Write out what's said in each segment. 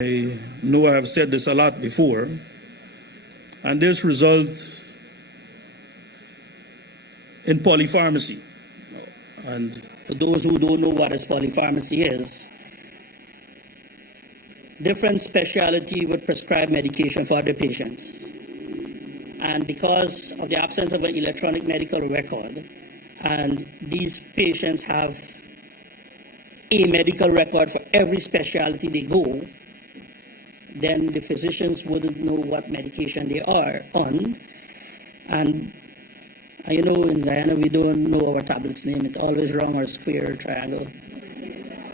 I know I have said this a lot before, and this results in polypharmacy. And for those who don't know what polypharmacy is, different specialty would prescribe medication for the patients. And because of the absence of an electronic medical record, and these patients have a medical record for every specialty they go, then the physicians wouldn't know what medication they are on. And you know, in Guyana, we don't know our tablet's name. It's always round or square or triangle.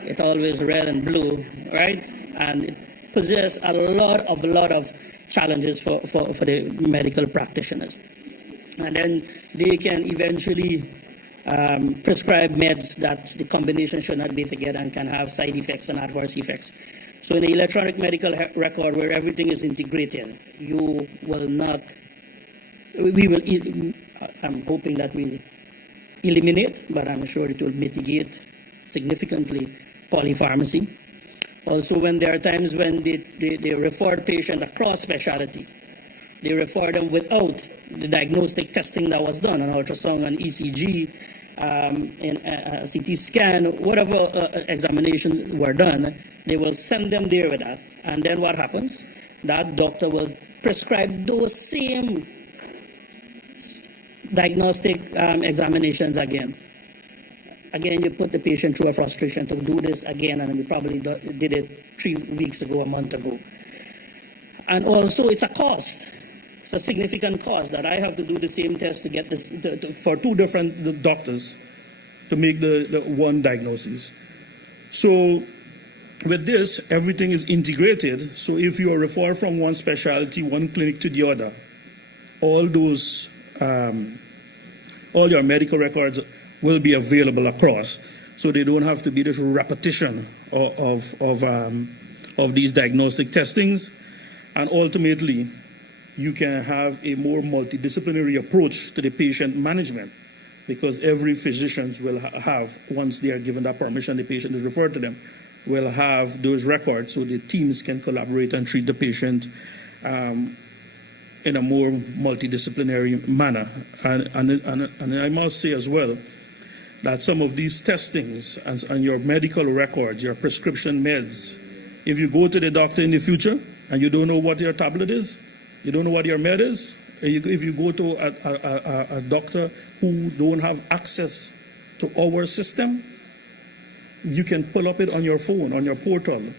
It's always red and blue, right? And it possesses a lot of challenges for the medical practitioners. And then they can eventually prescribe meds that the combination should not be together and can have side effects and adverse effects. So in an electronic medical record where everything is integrated, you will not, I'm hoping that we eliminate, but I'm sure it will mitigate significantly polypharmacy. Also, when there are times when they refer patient across specialty, they refer them without the diagnostic testing that was done, an ultrasound, an ECG, and a CT scan, whatever examinations were done, they will send them there with that. And then what happens? That doctor will prescribe those same diagnostic examinations again. Again, you put the patient through a frustration to do this again, and we probably did it 3 weeks ago, a month ago. And also, it's a cost. It's a significant cost that I have to do the same test to get this for two different doctors to make the one diagnosis. So with this, everything is integrated. So if you are referred from one specialty, one clinic to the other, all those, all your medical records will be available across. So they don't have to be this repetition of these diagnostic testings. And ultimately, you can have a more multidisciplinary approach to the patient management, because every physician will have, once they are given that permission, the patient is referred to them, will have those records so the teams can collaborate and treat the patient in a more multidisciplinary manner. And I must say as well that some of these testings and your medical records, your prescription meds, if you go to the doctor in the future and you don't know what your tablet is, you don't know what your med is, if you go to a doctor who don't have access to our system, you can pull up it on your phone, on your portal,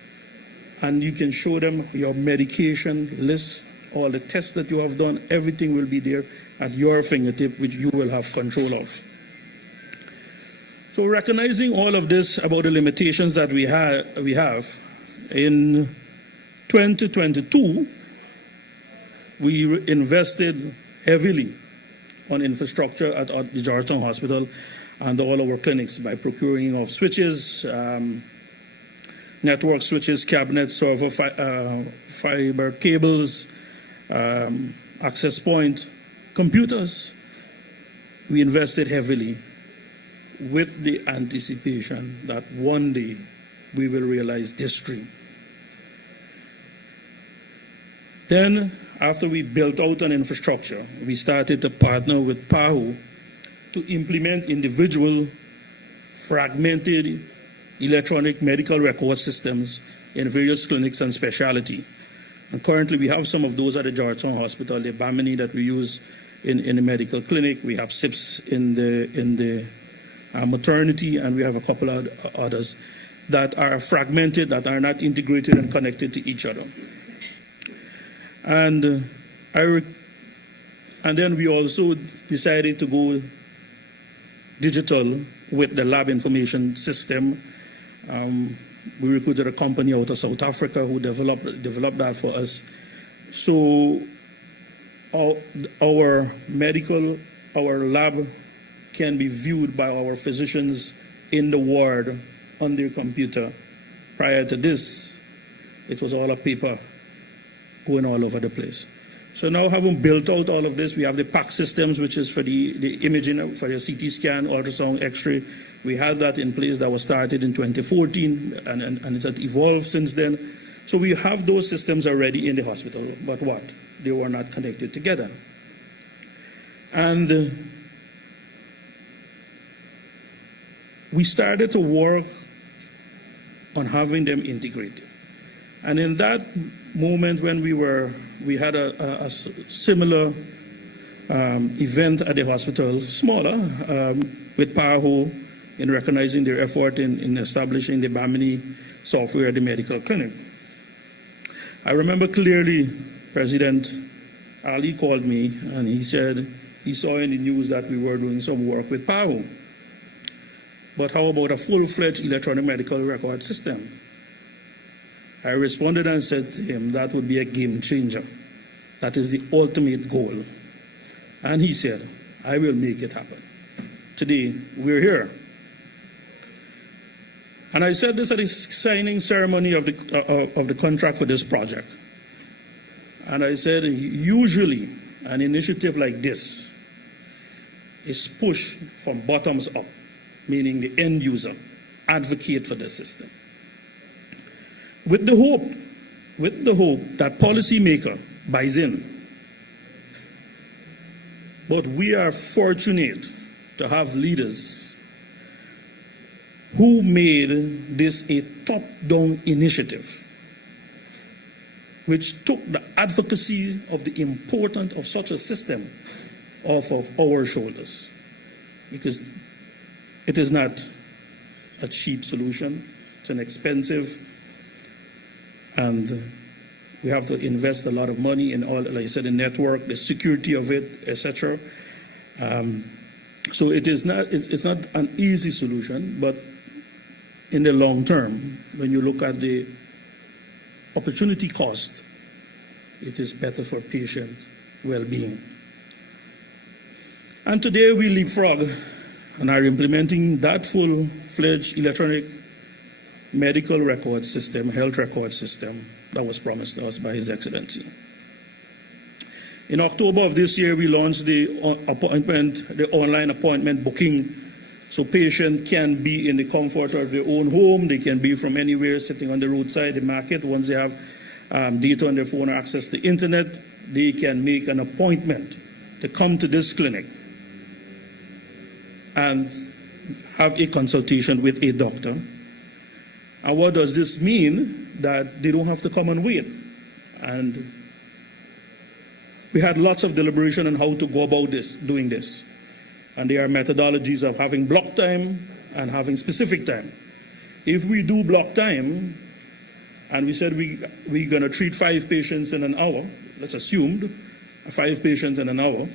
and you can show them your medication list, all the tests that you have done, everything will be there at your fingertip, which you will have control of. So recognizing all of this about the limitations that we have, in 2022, we invested heavily on infrastructure at the Georgetown Hospital and all our clinics by procuring of switches, network switches, cabinets, server fiber cables, access point, computers. We invested heavily with the anticipation that one day we will realize this dream. Then, after we built out an infrastructure, we started to partner with PAHO to implement individual fragmented electronic medical record systems in various clinics and specialty. And currently we have some of those at the Georgetown Hospital, the Bamini that we use in the medical clinic, we have SIPs in the maternity, and we have a couple of others that are fragmented, that are not integrated and connected to each other. And then we also decided to go digital with the lab information system. We recruited a company out of South Africa who developed that for us. So our lab can be viewed by our physicians in the ward on their computer. Prior to this, it was all a paper going all over the place. So now, having built out all of this, we have the PAC systems, which is for the imaging, for the CT scan, ultrasound, X-ray. We have that in place. That was started in 2014, and it's evolved since then. So we have those systems already in the hospital, but what? They were not connected together. And we started to work on having them integrated. And in that moment when we had a similar event at the hospital, smaller, with PAHO, in recognizing their effort in establishing the Bamini software at the medical clinic. I remember clearly President Ali called me and he said he saw in the news that we were doing some work with PAHO. But how about a full-fledged electronic medical record system? I responded and said to him, that would be a game changer. That is the ultimate goal. And he said, I will make it happen. Today, we're here. And I said this at the signing ceremony of the contract for this project. And I said, usually an initiative like this is pushed from bottoms up, meaning the end user advocate for the system. With the hope that policymaker buys in. But we are fortunate to have leaders who made this a top-down initiative, which took the advocacy of the importance of such a system off of our shoulders. Because it is not a cheap solution, it's an expensive, and we have to invest a lot of money in all, like I said, the network, the security of it, etc. So it's not an easy solution, but in the long term, when you look at the opportunity cost, it is better for patient well-being. And today we leapfrog and are implementing that full-fledged electronic medical record system, health record system that was promised to us by His Excellency. In October of this year, we launched the online appointment booking, so patients can be in the comfort of their own home. They can be from anywhere, sitting on the roadside, the market. Once they have data on their phone or access to the internet, they can make an appointment to come to this clinic and have a consultation with a doctor. And what does this mean? That they don't have to come and wait. And we had lots of deliberation on how to go about doing this. And there are methodologies of having block time and having specific time. If we do block time, and we said we're going to treat 5 patients in an hour, let's assume 5 patients in an hour,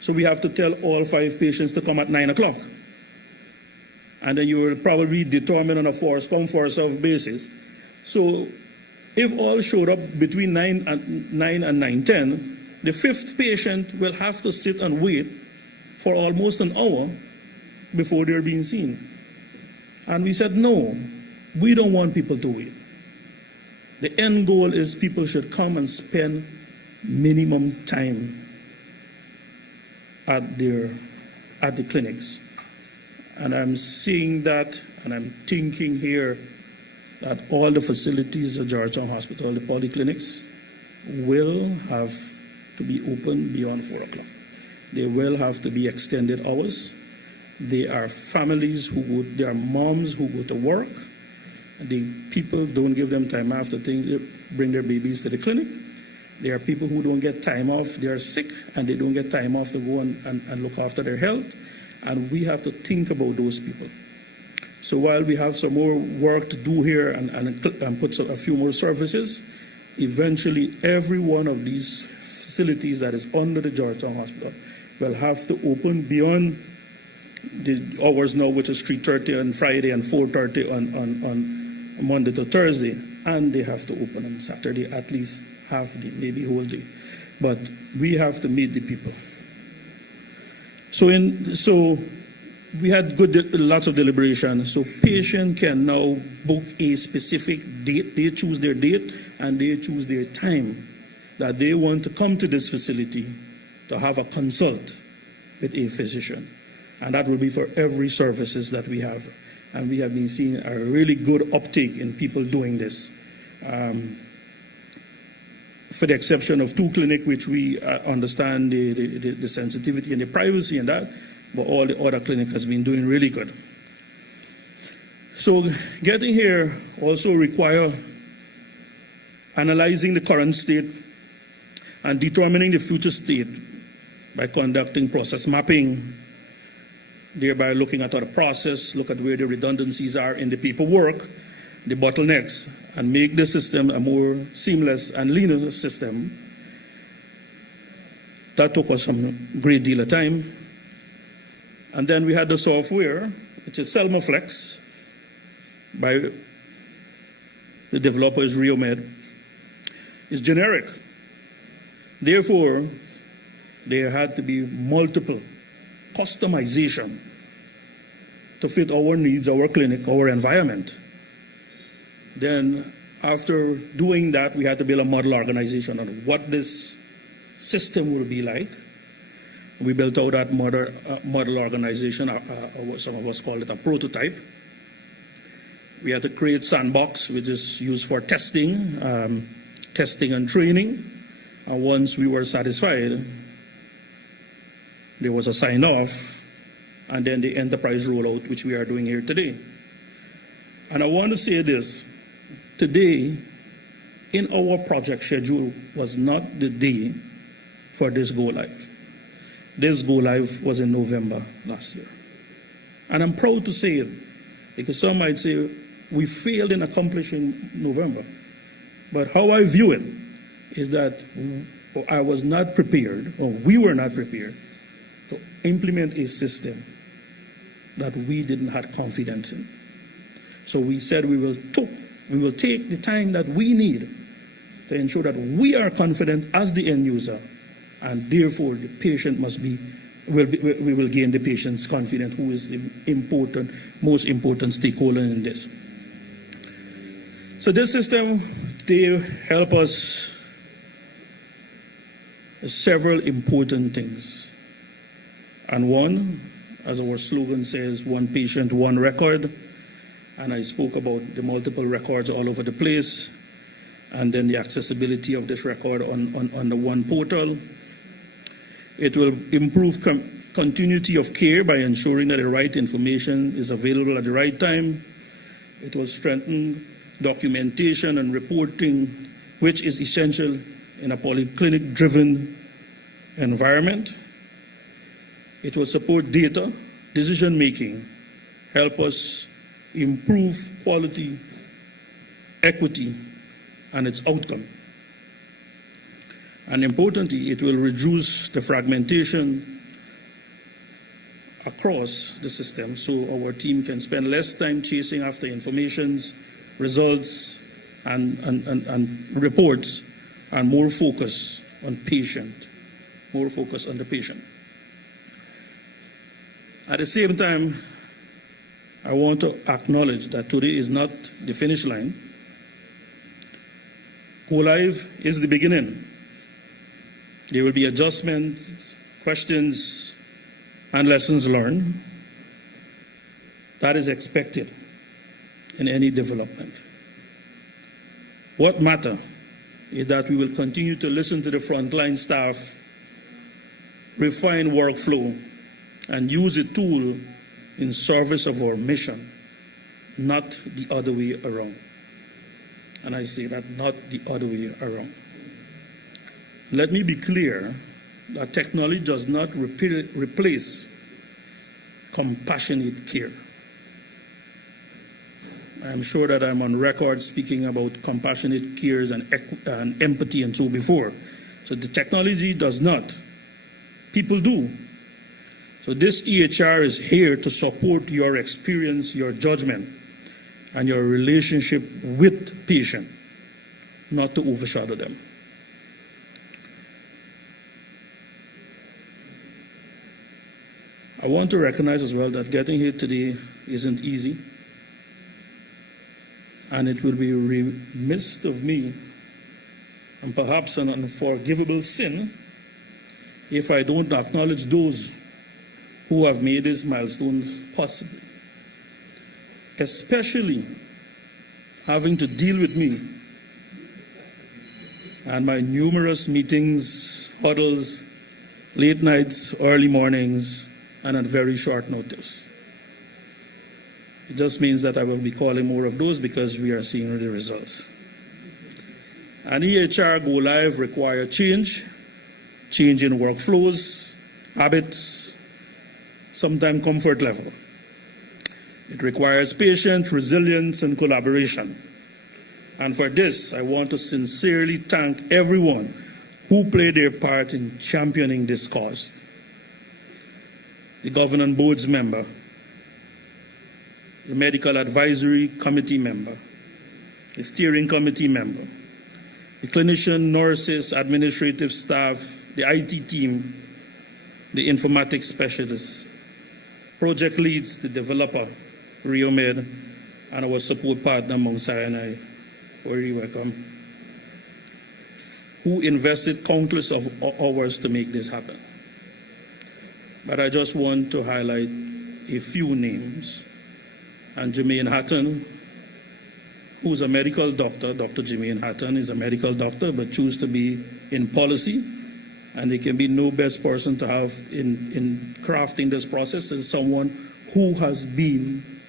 so we have to tell all 5 patients to come at 9 o'clock. And then you will probably determine on a first-come, first-served basis. So if all showed up between 9 and 9:10, the 5th patient will have to sit and wait for almost an hour before they're being seen. And we said, no, we don't want people to wait. The end goal is people should come and spend minimum time at the clinics. And I'm seeing that, and I'm thinking here that all the facilities at Georgetown Hospital, the polyclinics, will have to be open beyond 4 o'clock. They will have to be extended hours. There are families there are moms who go to work. The people don't give them time off to bring their babies to the clinic. There are people who don't get time off. They are sick, and they don't get time off to go and look after their health. And we have to think about those people. So while we have some more work to do here and put a few more services, eventually every one of these facilities that is under the Georgetown Hospital will have to open beyond the hours now, which is 3:30 on Friday and 4:30 on Monday to Thursday. And they have to open on Saturday, at least half day, maybe whole day. But we have to meet the people. So we had lots of deliberation. So patient can now book a specific date. They choose their date and they choose their time that they want to come to this facility to have a consult with a physician. And that will be for every services that we have. And we have been seeing a really good uptake in people doing this. for the exception of 2 clinics, which we understand the sensitivity and the privacy and that, but all the other clinics has been doing really good. So getting here also require analyzing the current state and determining the future state by conducting process mapping, thereby looking at our process, look at where the redundancies are in the paperwork, the bottlenecks, and make the system a more seamless and leaner system. That took us some great deal of time. And then we had the software, which is Selmaflex, by the developers RioMed. It's generic. Therefore, there had to be multiple customization to fit our needs, our clinic, our environment. Then after doing that, we had to build a model organization on what this system will be like. We built out that model organization, some of us call it a prototype. We had to create Sandbox, which is used for testing and training. And once we were satisfied, there was a sign-off, and then the enterprise rollout, which we are doing here today. And I want to say this. Today, in our project schedule, was not the day for this go-live. This go-live was in November last year. And I'm proud to say it, because some might say we failed in accomplishing November. But how I view it is that I was not prepared, or we were not prepared, to implement a system that we didn't have confidence in. So we said we will take the time that we need to ensure that we are confident as the end user, and therefore the patient we will gain the patient's confidence, who is the most important stakeholder in this. So this system, they help us several important things. And one, as our slogan says, one patient, one record. And I spoke about the multiple records all over the place, and then the accessibility of this record on the one portal. It will improve continuity of care by ensuring that the right information is available at the right time. It will strengthen documentation and reporting, which is essential in a polyclinic-driven environment. It will support data, decision-making, help us improve quality, equity, and its outcome. And importantly, it will reduce the fragmentation across the system, so our team can spend less time chasing after informations, results, and reports, and more focus on the patient. At the same time, I want to acknowledge that today is not the finish line. Go live is the beginning. There will be adjustments, questions, and lessons learned. That is expected in any development. What matters is that we will continue to listen to the frontline staff, refine workflow, and use a tool in service of our mission, not the other way around. And I say that, not the other way around. Let me be clear that technology does not replace compassionate care. I'm sure that I'm on record speaking about compassionate cares and empathy and so before. So the technology does not. People do. So this EHR is here to support your experience, your judgment, and your relationship with patient, not to overshadow them. I want to recognize as well that getting here today isn't easy. And it will be remiss of me, and perhaps an unforgivable sin, if I don't acknowledge those who have made this milestone possible. Especially having to deal with me and my numerous meetings, huddles, late nights, early mornings, and at very short notice. It just means that I will be calling more of those because we are seeing the results. An EHR go live requires change in workflows, habits, sometimes comfort level. It requires patience, resilience, and collaboration. And for this, I want to sincerely thank everyone who played their part in championing this cause. The governing board's member, the medical advisory committee member, the steering committee member, the clinician, nurses, administrative staff, the IT team, the informatics specialists, project leads, the developer, RioMed, and our support partner, Mount Sinai, very welcome, who invested countless of hours to make this happen. But I just want to highlight a few names. And Jermaine Hatton, who's a medical doctor. Dr. Jermaine Hatton is a medical doctor, but choose to be in policy. And there can be no best person to have in crafting this process is someone who has been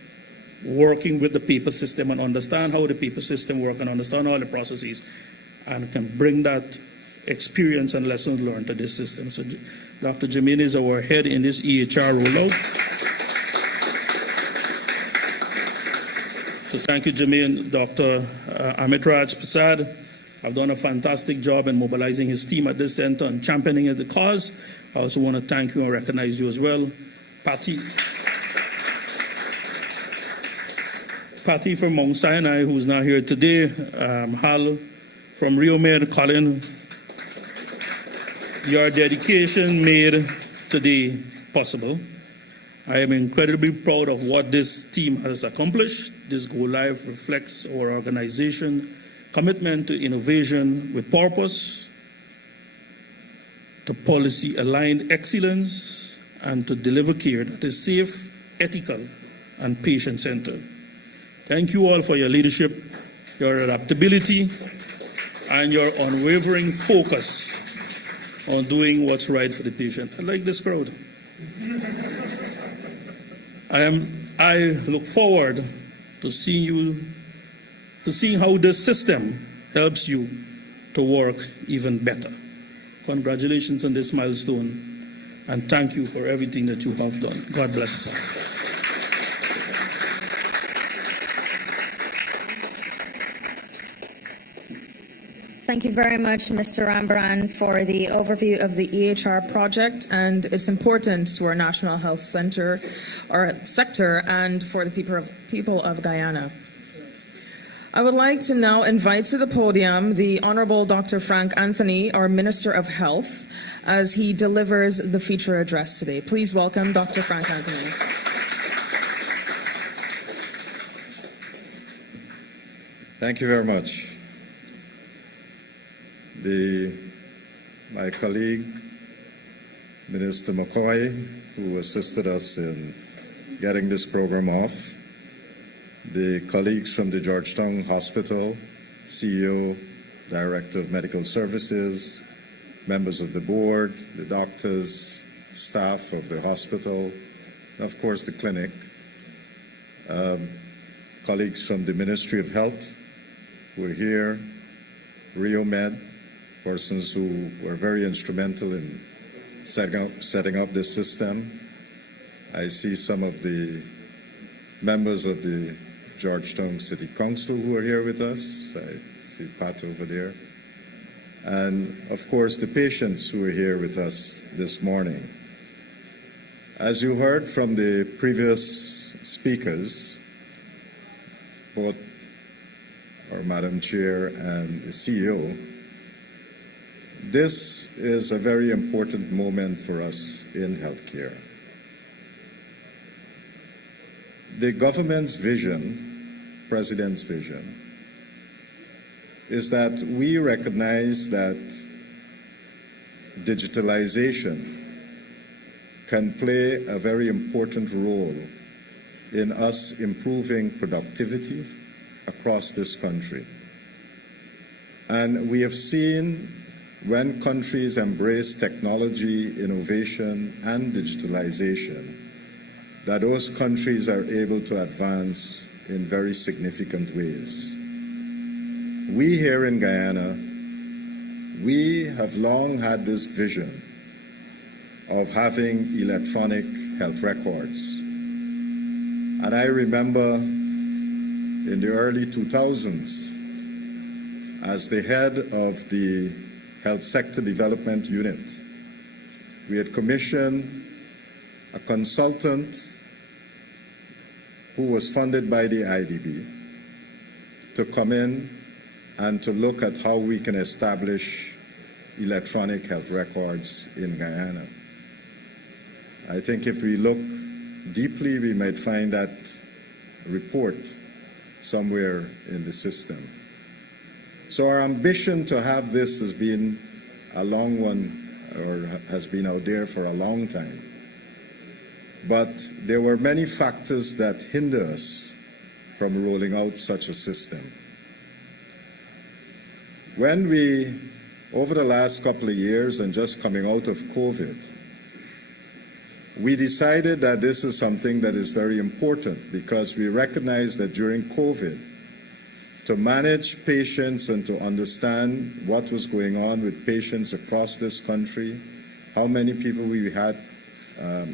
working with the paper system and understand how the paper system works and understand all the processes and can bring that experience and lessons learned to this system. So Dr. Jermaine is our head in this EHR rollout. So thank you, Jermaine. Dr. Amit Raj Prasad have done a fantastic job in mobilizing his team at this center and championing the cause. I also want to thank you and recognize you as well. Patty from Mount Sinai, who's not here today. Hal from RioMed, Colin. Your dedication made today possible. I am incredibly proud of what this team has accomplished. This Go Live reflects our organization's commitment to innovation with purpose, to policy-aligned excellence, and to deliver care that is safe, ethical, and patient-centered. Thank you all for your leadership, your adaptability, and your unwavering focus on doing what's right for the patient. I like this crowd. I look forward to seeing how this system helps you to work even better. Congratulations on this milestone, and thank you for everything that you have done. God bless. Thank you very much, Mr. Rambaran, for the overview of the EHR project and its importance to our National Health Centre, or sector, and for the people of Guyana. I would like to now invite to the podium the Honourable Dr. Frank Anthony, our Minister of Health, as he delivers the feature address today. Please welcome Dr. Frank Anthony. Thank you very much. My colleague, Minister McCoy, who assisted us in getting this program off, the colleagues from the Georgetown Hospital, CEO, Director of Medical Services, members of the board, the doctors, staff of the hospital, and of course the clinic, colleagues from the Ministry of Health who are here, RioMed, persons who were very instrumental in setting up this system. I see some of the members of the Georgetown City Council who are here with us. I see Pat over there. And of course, the patients who are here with us this morning. As you heard from the previous speakers, both our Madam Chair and the CEO, this is a very important moment for us in healthcare. The government's vision, President's vision, is that we recognize that digitalization can play a very important role in us improving productivity across this country. And we have seen when countries embrace technology, innovation, and digitalization, that those countries are able to advance in very significant ways. We here in Guyana, we have long had this vision of having electronic health records. And I remember in the early 2000s, as the head of the Health Sector Development Unit, we had commissioned a consultant who was funded by the IDB to come in and to look at how we can establish electronic health records in Guyana. I think if we look deeply, we might find that report somewhere in the system. So our ambition to have this has been a long one, or has been out there for a long time. But there were many factors that hinder us from rolling out such a system. When we, over the last couple of years and just coming out of COVID, we decided that this is something that is very important, because we recognize that during COVID, to manage patients and to understand what was going on with patients across this country, how many people we had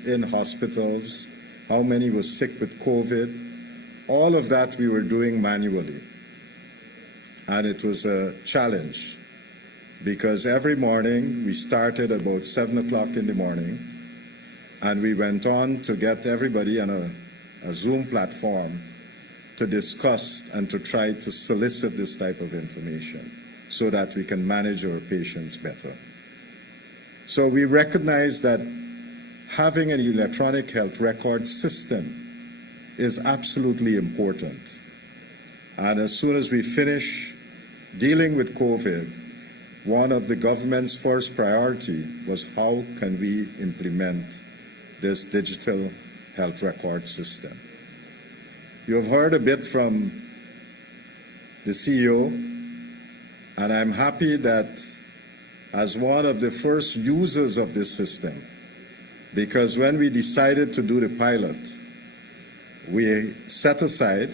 in hospitals, how many were sick with COVID, all of that we were doing manually. And it was a challenge, because every morning we started about 7 o'clock in the morning, and we went on to get everybody on a Zoom platform to discuss and to try to solicit this type of information so that we can manage our patients better. So we recognize that having an electronic health record system is absolutely important. And as soon as we finish dealing with COVID, one of the government's first priority was how can we implement this digital health record system. You have heard a bit from the CEO, and I'm happy that as one of the first users of this system, because when we decided to do the pilot, we set aside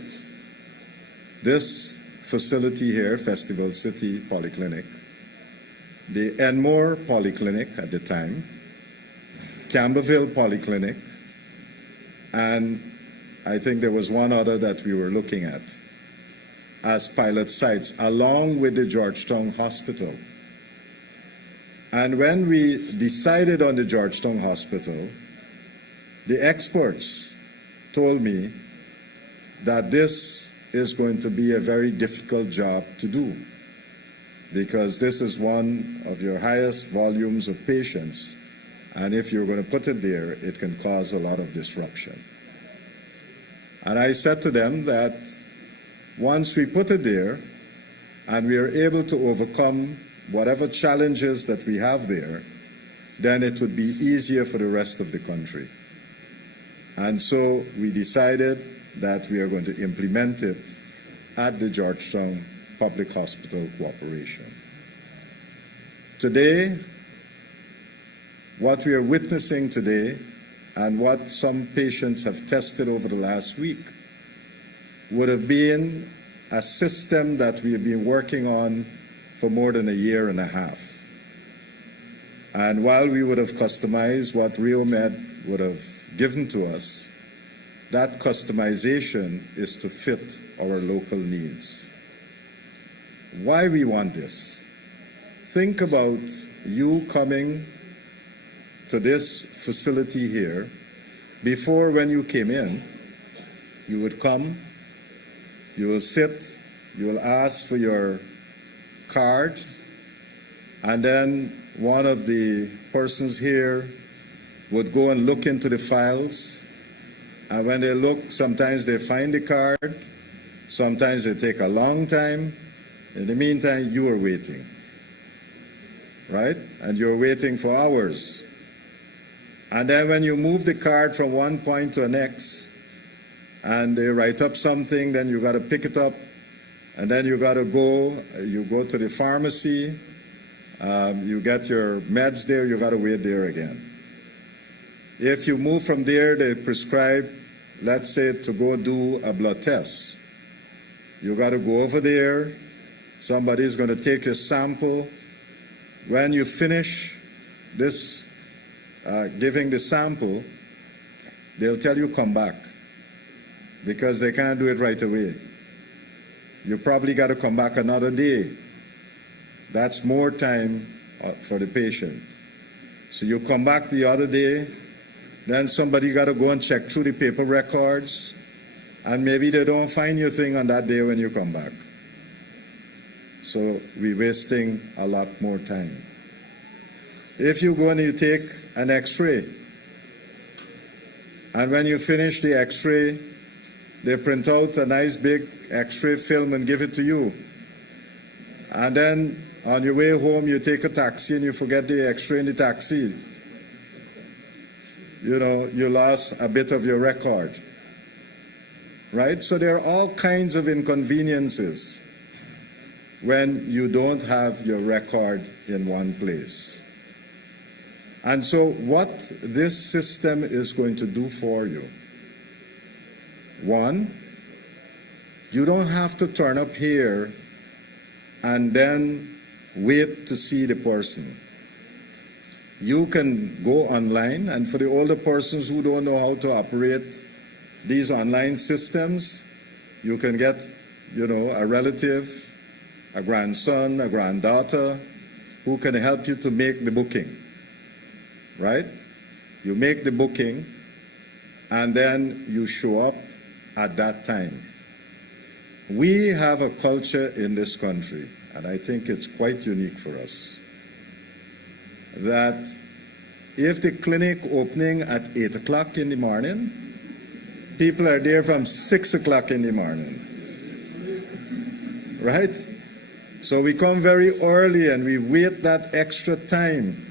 this facility here, Festival City Polyclinic, the Enmore Polyclinic at the time, Camberville Polyclinic, and I think there was one other that we were looking at as pilot sites, along with the Georgetown Hospital. And when we decided on the Georgetown Hospital, the experts told me that this is going to be a very difficult job to do, because this is one of your highest volumes of patients, and if you're going to put it there, it can cause a lot of disruption. And I said to them that once we put it there and we are able to overcome whatever challenges that we have there, then it would be easier for the rest of the country. And so we decided that we are going to implement it at the Georgetown Public Hospital Corporation. Today, what we are witnessing today and what some patients have tested over the last week would have been a system that we have been working on for more than a year and a half. And while we would have customized what RioMed would have given to us, that customization is to fit our local needs. Why we want this? Think about you coming to this facility here. Before, when you came in, you would come, you will sit, you will ask for your card, and then one of the persons here would go and look into the files, and when they look, sometimes they find the card, sometimes they take a long time. In the meantime, you are waiting, right? And you're waiting for hours. And then when you move the card from one point to the next, and they write up something, then you got to pick it up And then you got to you go to the pharmacy, you get your meds there, you got to wait there again. If you move from there, they prescribe, let's say, to go do a blood test. You got to go over there. Somebody's going to take your sample. When you finish this, giving the sample, they'll tell you come back because they can't do it right away. You probably got to come back another day. That's more time for the patient. So you come back the other day, then somebody got to go and check through the paper records, and maybe they don't find your thing on that day when you come back. So we're wasting a lot more time. If you go and you take an X-ray, and when you finish the X-ray, they print out a nice big X-ray film and give it to you. And then on your way home, you take a taxi and you forget the X-ray in the taxi. You know, you lost a bit of your record. Right? So there are all kinds of inconveniences when you don't have your record in one place. And so what this system is going to do for you, one, you don't have to turn up here and then wait to see the person. You can go online, and for the older persons who don't know how to operate these online systems, you can get, you know, a relative, a grandson, a granddaughter, who can help you to make the booking, right? You make the booking, and then you show up at that time. We have a culture in this country, and I think it's quite unique for us, that if the clinic opening at 8 o'clock in the morning, people are there from 6 o'clock in the morning, right? So we come very early and we wait that extra time.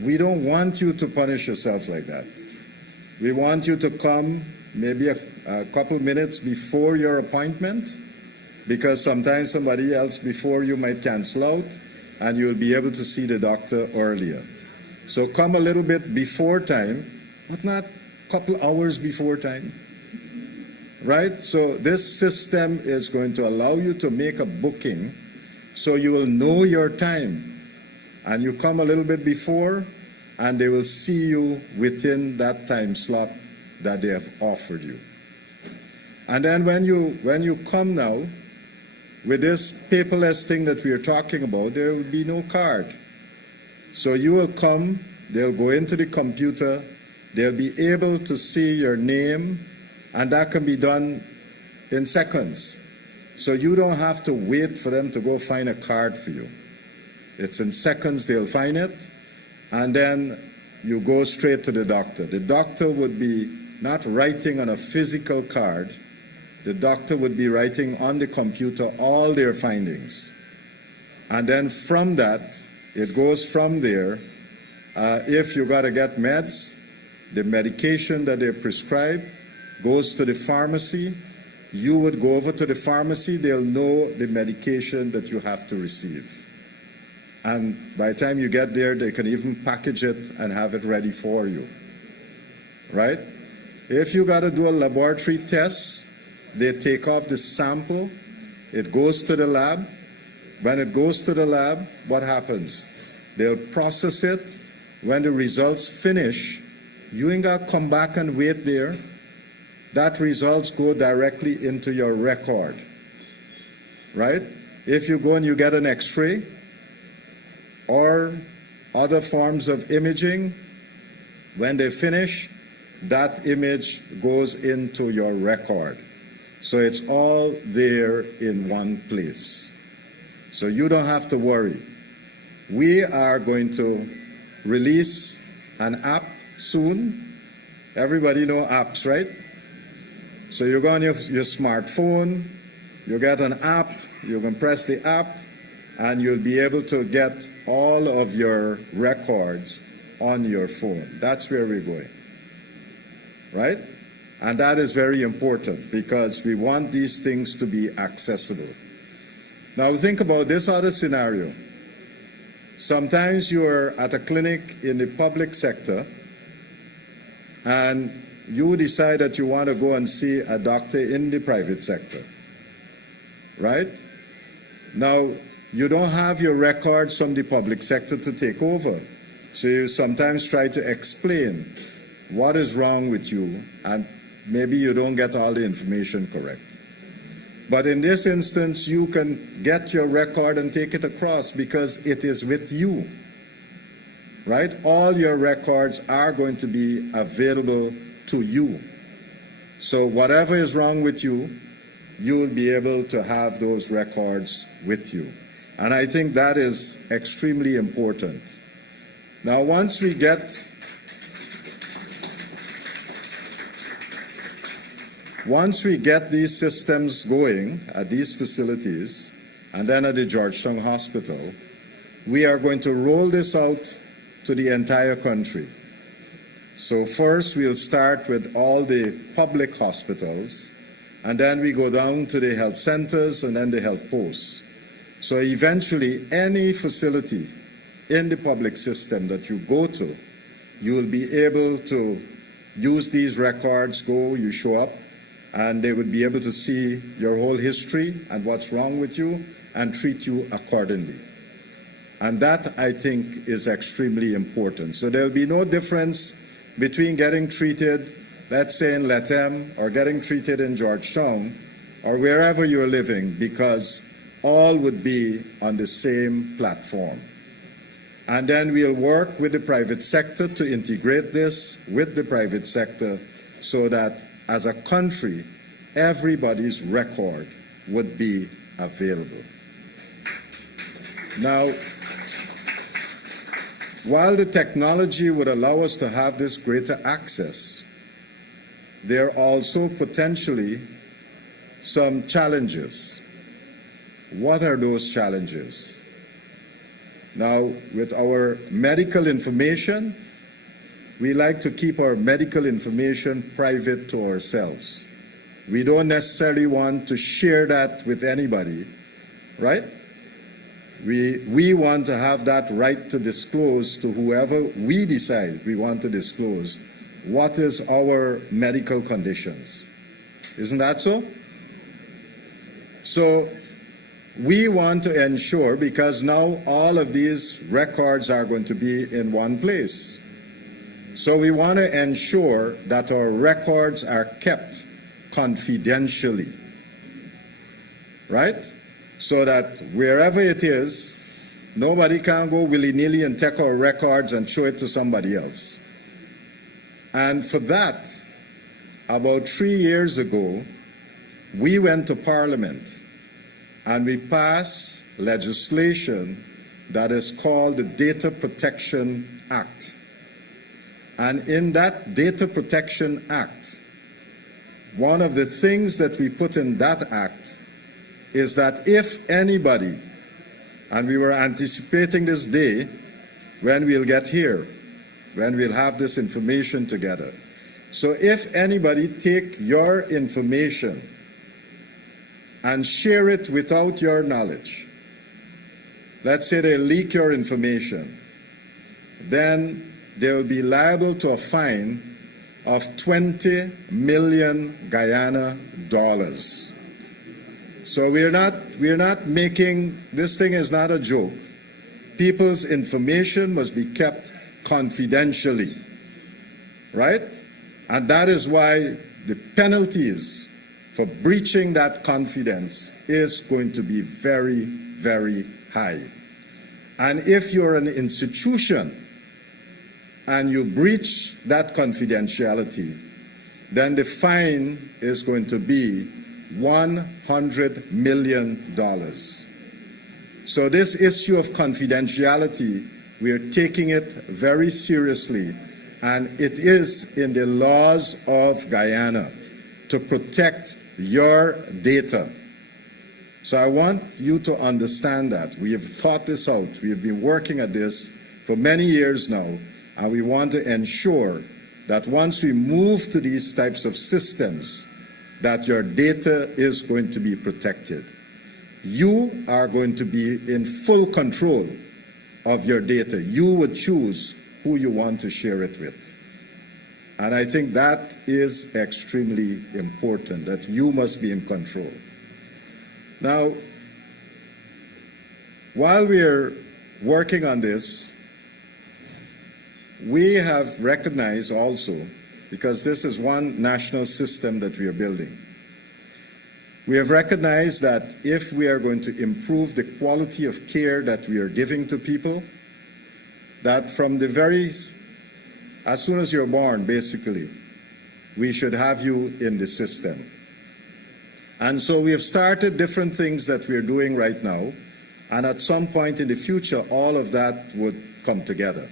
We don't want you to punish yourselves like that. We want you to come maybe a couple minutes before your appointment, because sometimes somebody else before you might cancel out and you'll be able to see the doctor earlier. So come a little bit before time, but not a couple hours before time, right? So this system is going to allow you to make a booking so you will know your time, and you come a little bit before and they will see you within that time slot that they have offered you. And then when you come now, with this paperless thing that we are talking about, there will be no card. So you will come, they'll go into the computer, they'll be able to see your name, and that can be done in seconds. So you don't have to wait for them to go find a card for you. It's in seconds they'll find it, and then you go straight to the doctor. The doctor would be not writing on a physical card. The doctor would be writing on the computer all their findings. And then from that, it goes from there. If you got to get meds, the medication that they prescribe goes to the pharmacy. You would go over to the pharmacy. They'll know the medication that you have to receive. And by the time you get there, they can even package it and have it ready for you. Right? If you got to do a laboratory test, they take off the sample, it goes to the lab. When it goes to the lab, what happens? They'll process it. When the results finish, you ain't got to come back and wait there. That results go directly into your record, right? If you go and you get an X-ray or other forms of imaging, when they finish, that image goes into your record. So it's all there in one place. So you don't have to worry. We are going to release an app soon. Everybody know apps, right? So you go on your smartphone, you get an app, you can press the app, and you'll be able to get all of your records on your phone. That's where we're going, right? And that is very important because we want these things to be accessible. Now think about this other scenario. Sometimes you're at a clinic in the public sector and you decide that you want to go and see a doctor in the private sector, right? Now, you don't have your records from the public sector to take over. So you sometimes try to explain what is wrong with you, and maybe you don't get all the information correct. But in this instance, you can get your record and take it across because it is with you, right? All your records are going to be available to you. So whatever is wrong with you, you will be able to have those records with you. And I think that is extremely important. Now, once we get these systems going at these facilities, and then at the Georgetown Hospital, we are going to roll this out to the entire country. So first we'll start with all the public hospitals, and then we go down to the health centers and then the health posts. So eventually any facility in the public system that you go to, you will be able to use these records, you show up, and they would be able to see your whole history and what's wrong with you and treat you accordingly. And that, I think, is extremely important. So there will be no difference between getting treated, let's say in Lethem, or getting treated in Georgetown, or wherever you're living, because all would be on the same platform. And then we'll work with the private sector to integrate this with the private sector so that as a country, everybody's record would be available. Now, while the technology would allow us to have this greater access, there are also potentially some challenges. What are those challenges? Now, with our medical information, we like to keep our medical information private to ourselves. We don't necessarily want to share that with anybody, right? We want to have that right to disclose to whoever we decide we want to disclose what is our medical conditions. Isn't that so? So we want to ensure, because now all of these records are going to be in one place. So we want to ensure that our records are kept confidentially, right? So that wherever it is, nobody can go willy-nilly and take our records and show it to somebody else. And for that, about 3 years ago, we went to Parliament and we passed legislation that is called the Data Protection Act. And in that Data Protection Act, one of the things that we put in that act is that if anybody, and we were anticipating this day when we'll get here, when we'll have this information together. So if anybody take your information and share it without your knowledge, let's say they leak your information, then they will be liable to a fine of 20 million Guyana dollars. So we're not making, this thing is not a joke. People's information must be kept confidentially, right? And that is why the penalties for breaching that confidence is going to be very, very high. And if you're an institution and you breach that confidentiality, then the fine is going to be $100 million. So this issue of confidentiality, we are taking it very seriously, and it is in the laws of Guyana to protect your data. So I want you to understand that. We have thought this out. We have been working at this for many years now, and we want to ensure that once we move to these types of systems, that your data is going to be protected. You are going to be in full control of your data. You would choose who you want to share it with. And I think that is extremely important, that you must be in control. Now, while we are working on this, we have recognized also, because this is one national system that we are building, we have recognized that if we are going to improve the quality of care that we are giving to people, that from the as soon as you're born, basically, we should have you in the system. And so we have started different things that we are doing right now, and at some point in the future, all of that would come together.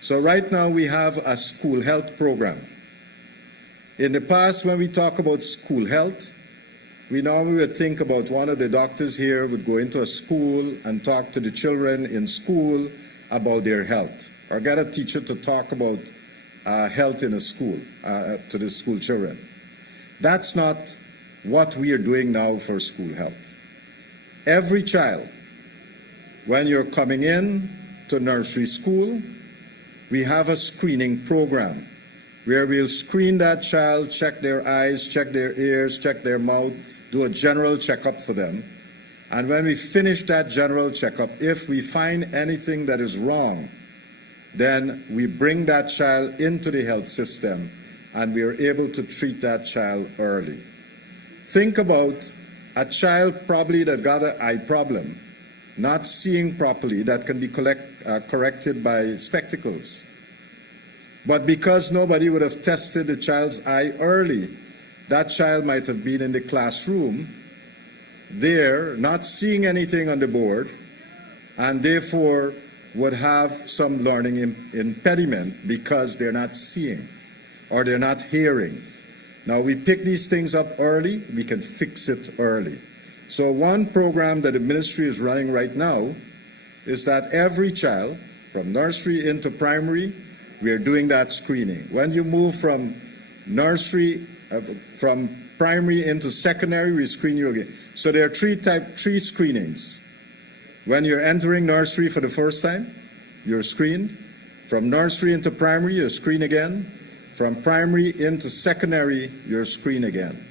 So right now we have a school health program. In the past, when we talk about school health, we normally would think about one of the doctors here would go into a school and talk to the children in school about their health, or get a teacher to talk about health in a school to the school children. That's not what we are doing now for school health. Every child, when you're coming in to nursery school, we have a screening program where we'll screen that child, check their eyes, check their ears, check their mouth, do a general checkup for them. And when we finish that general checkup, if we find anything that is wrong, then we bring that child into the health system and we are able to treat that child early. Think about a child probably that got an eye problem, not seeing properly, that can be corrected by spectacles. But because nobody would have tested the child's eye early, that child might have been in the classroom there, not seeing anything on the board, and therefore would have some learning impediment because they're not seeing or they're not hearing. Now, we pick these things up early, we can fix it early. So one program that the ministry is running right now is that every child, from nursery into primary, we are doing that screening. When you move from nursery, from primary into secondary, we screen you again. So there are three screenings. When you're entering nursery for the first time, you're screened. From nursery into primary, you're screened again. From primary into secondary, you're screened again.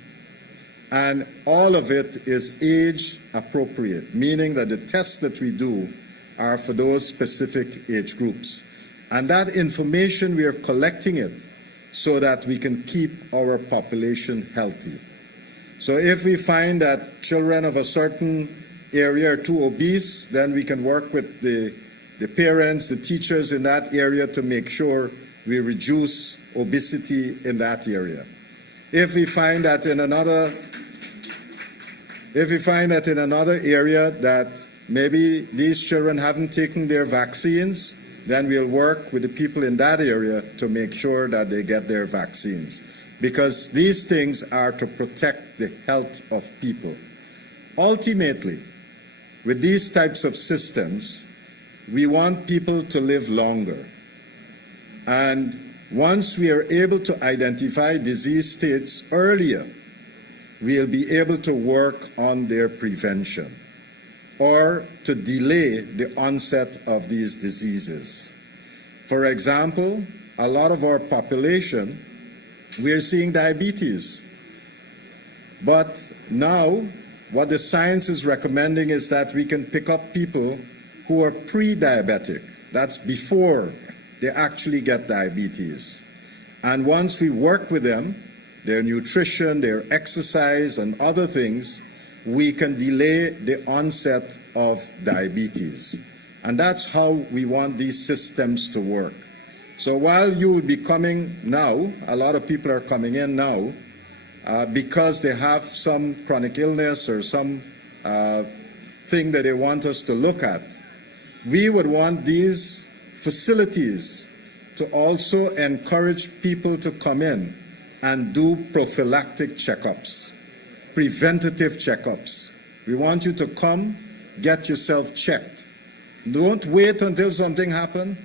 And all of it is age appropriate, meaning that the tests that we do are for those specific age groups. And that information, we are collecting it so that we can keep our population healthy. So if we find that children of a certain area are too obese, then we can work with the parents, the teachers in that area to make sure we reduce obesity in that area. If we find that in another area that maybe these children haven't taken their vaccines, then we'll work with the people in that area to make sure that they get their vaccines. Because these things are to protect the health of people. Ultimately, with these types of systems, we want people to live longer. And once we are able to identify disease states earlier, we'll be able to work on their prevention or to delay the onset of these diseases. For example, a lot of our population, we are seeing diabetes. But now, what the science is recommending is that we can pick up people who are pre-diabetic. That's before they actually get diabetes. And once we work with them, their nutrition, their exercise, and other things, we can delay the onset of diabetes. And that's how we want these systems to work. So while you will be coming now, a lot of people are coming in now because they have some chronic illness or some thing that they want us to look at. We would want these facilities to also encourage people to come in and do prophylactic checkups, preventative checkups. We want you to come, get yourself checked. Don't wait until something happens.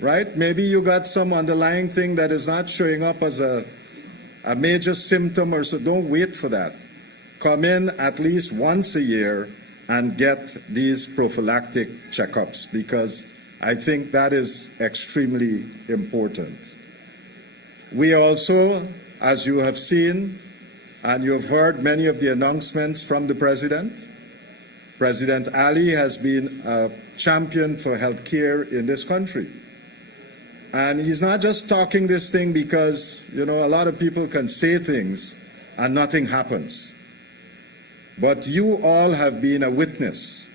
right? Maybe you got some underlying thing that is not showing up as a major symptom or so. Don't wait for that. Come in at least once a year and get these prophylactic checkups, because I think that is extremely important. We also, as you have seen, and you have heard many of the announcements from the President, President Ali has been a champion for healthcare in this country. And he's not just talking this thing because, a lot of people can say things and nothing happens. But you all have been a witness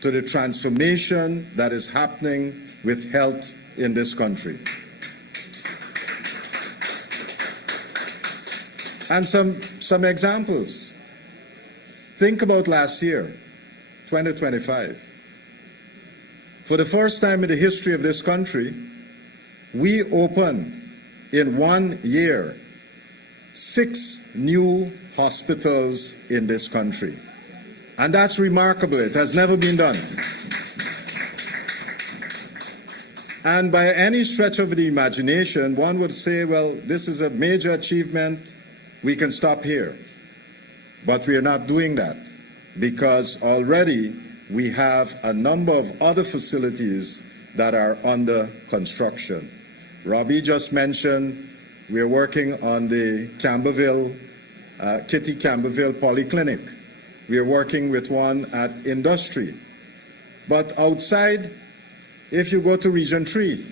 to the transformation that is happening with health in this country. And some examples. Think about last year, 2025. For the first time in the history of this country, we opened in 1 year 6 new hospitals in this country. And that's remarkable. It has never been done. And by any stretch of the imagination, one would say, well, this is a major achievement. We can stop here. But we are not doing that, because already we have a number of other facilities that are under construction. Robbie just mentioned we are working on the Kitty Camberville Polyclinic. We are working with one at Industry. But outside, if you go to Region 3,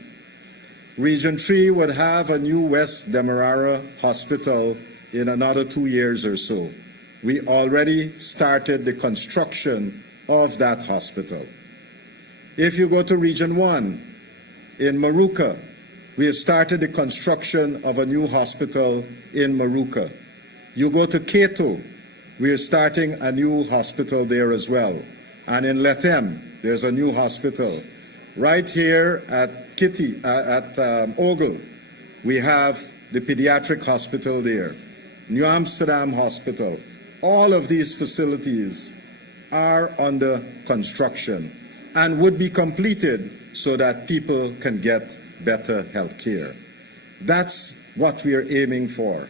Region 3 would have a new West Demerara Hospital in another 2 years or so. We already started the construction of that hospital. If you go to Region 1, in Maruka, we have started the construction of a new hospital in Maruka. You go to Kato, we are starting a new hospital there as well. And in Letem, there's a new hospital. Right here at Ogle, we have the pediatric hospital there. New Amsterdam Hospital. All of these facilities are under construction and would be completed so that people can get better health care. That's what we are aiming for.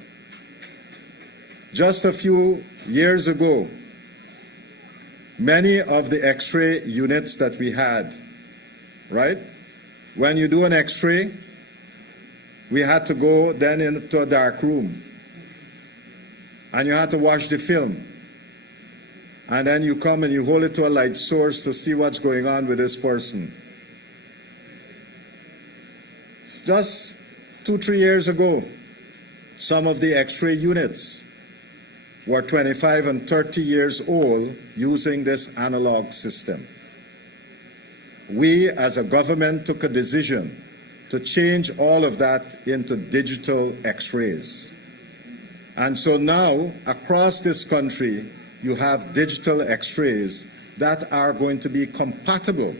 Just a few years ago, many of the X-ray units that we had, right? When you do an X-ray, we had to go then into a dark room. And you had to watch the film. And then you come and you hold it to a light source to see what's going on with this person. Just 2-3 years ago, some of the X-ray units were 25 and 30 years old using this analog system. We as a government took a decision to change all of that into digital X-rays. And so now, across this country, you have digital X-rays that are going to be compatible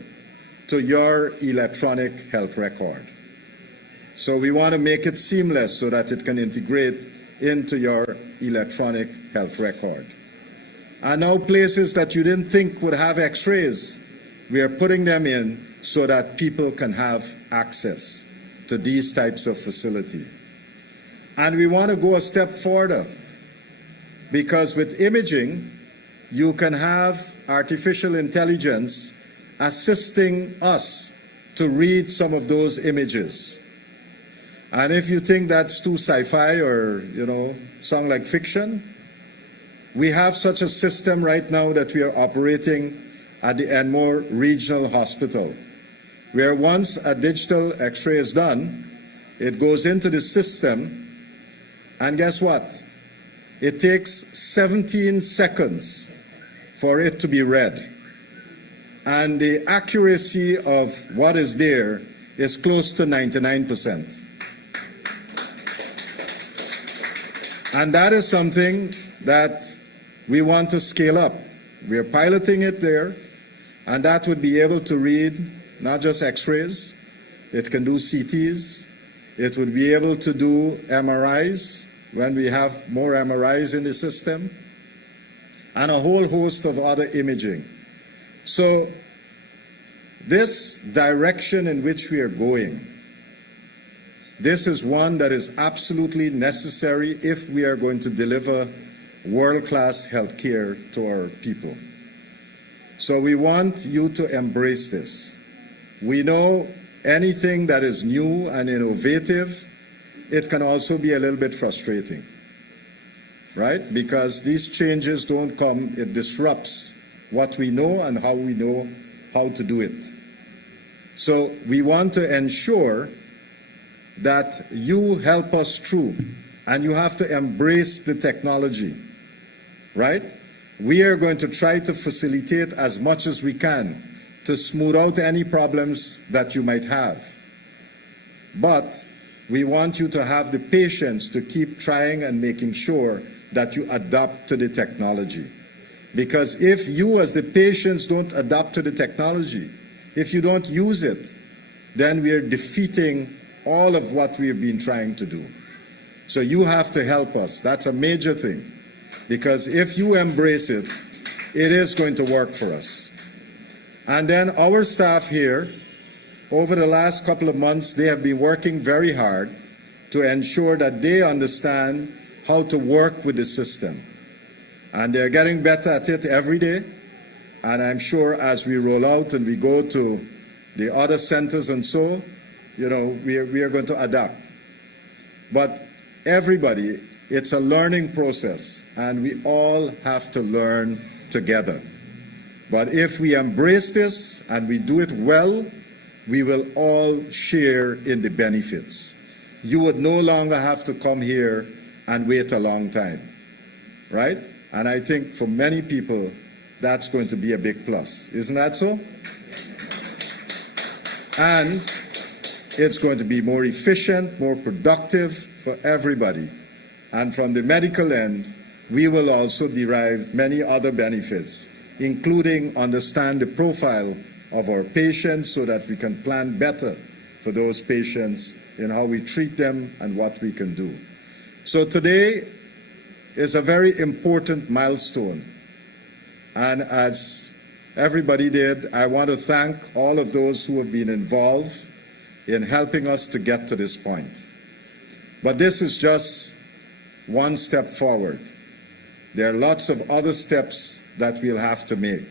to your electronic health record. So we want to make it seamless so that it can integrate into your electronic health record. And now places that you didn't think would have X-rays, we are putting them in so that people can have access to these types of facility. And we want to go a step further, because with imaging, you can have artificial intelligence assisting us to read some of those images. And if you think that's too sci-fi or, sound like fiction, we have such a system right now that we are operating at the Enmore Regional Hospital, where once a digital X-ray is done, it goes into the system, and guess what? It takes 17 seconds for it to be read. And the accuracy of what is there is close to 99%. And that is something that we want to scale up. We are piloting it there, and that would be able to read not just X-rays, it can do CTs, it would be able to do MRIs when we have more MRIs in the system, and a whole host of other imaging. So this direction in which we are going, this is one that is absolutely necessary if we are going to deliver world-class health care to our people. So we want you to embrace this. We know anything that is new and innovative, it can also be a little bit frustrating, right? Because these changes don't come, it disrupts what we know and how we know how to do it. So we want to ensure that you help us through, and you have to embrace the technology, right? We are going to try to facilitate as much as we can to smooth out any problems that you might have. But we want you to have the patience to keep trying and making sure that you adapt to the technology. Because if you as the patients don't adapt to the technology, if you don't use it, then we are defeating all of what we've been trying to do. So you have to help us. That's a major thing. Because if you embrace it, it is going to work for us. And then our staff here, over the last couple of months, they have been working very hard to ensure that they understand how to work with the system. And they're getting better at it every day. And I'm sure as we roll out and we go to the other centers and so, you know, we are going to adapt. But everybody, it's a learning process, and we all have to learn together. But if we embrace this and we do it well, we will all share in the benefits. You would no longer have to come here and wait a long time, right? And I think for many people, that's going to be a big plus. Isn't that so? And it's going to be more efficient, more productive for everybody. And from the medical end, we will also derive many other benefits, including understand the profile of our patients so that we can plan better for those patients in how we treat them and what we can do. So today is a very important milestone. And as everybody did, I want to thank all of those who have been involved in helping us to get to this point. But this is just one step forward. There are lots of other steps that we'll have to make.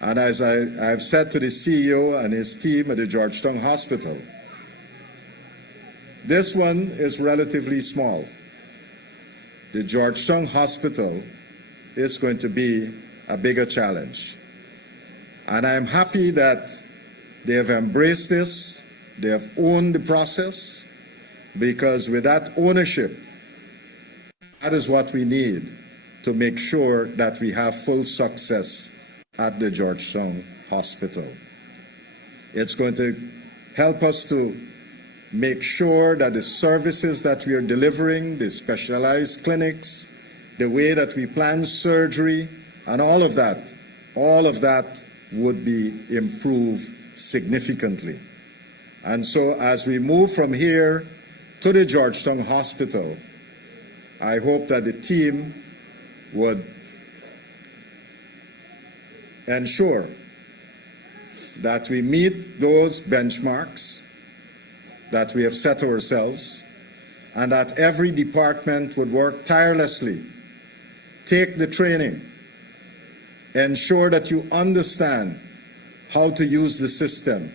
And as I've said to the CEO and his team at the Georgetown Hospital, this one is relatively small. The Georgetown Hospital is going to be a bigger challenge. And I'm happy that they have embraced this, they have owned the process, because with that ownership, that is what we need to make sure that we have full success at the Georgetown Hospital. It's going to help us to make sure that the services that we are delivering, the specialized clinics, the way that we plan surgery, and all of that would be improved significantly. And so as we move from here to the Georgetown Hospital, I hope that the team would ensure that we meet those benchmarks that we have set ourselves, and that every department would work tirelessly, take the training, ensure that you understand how to use the system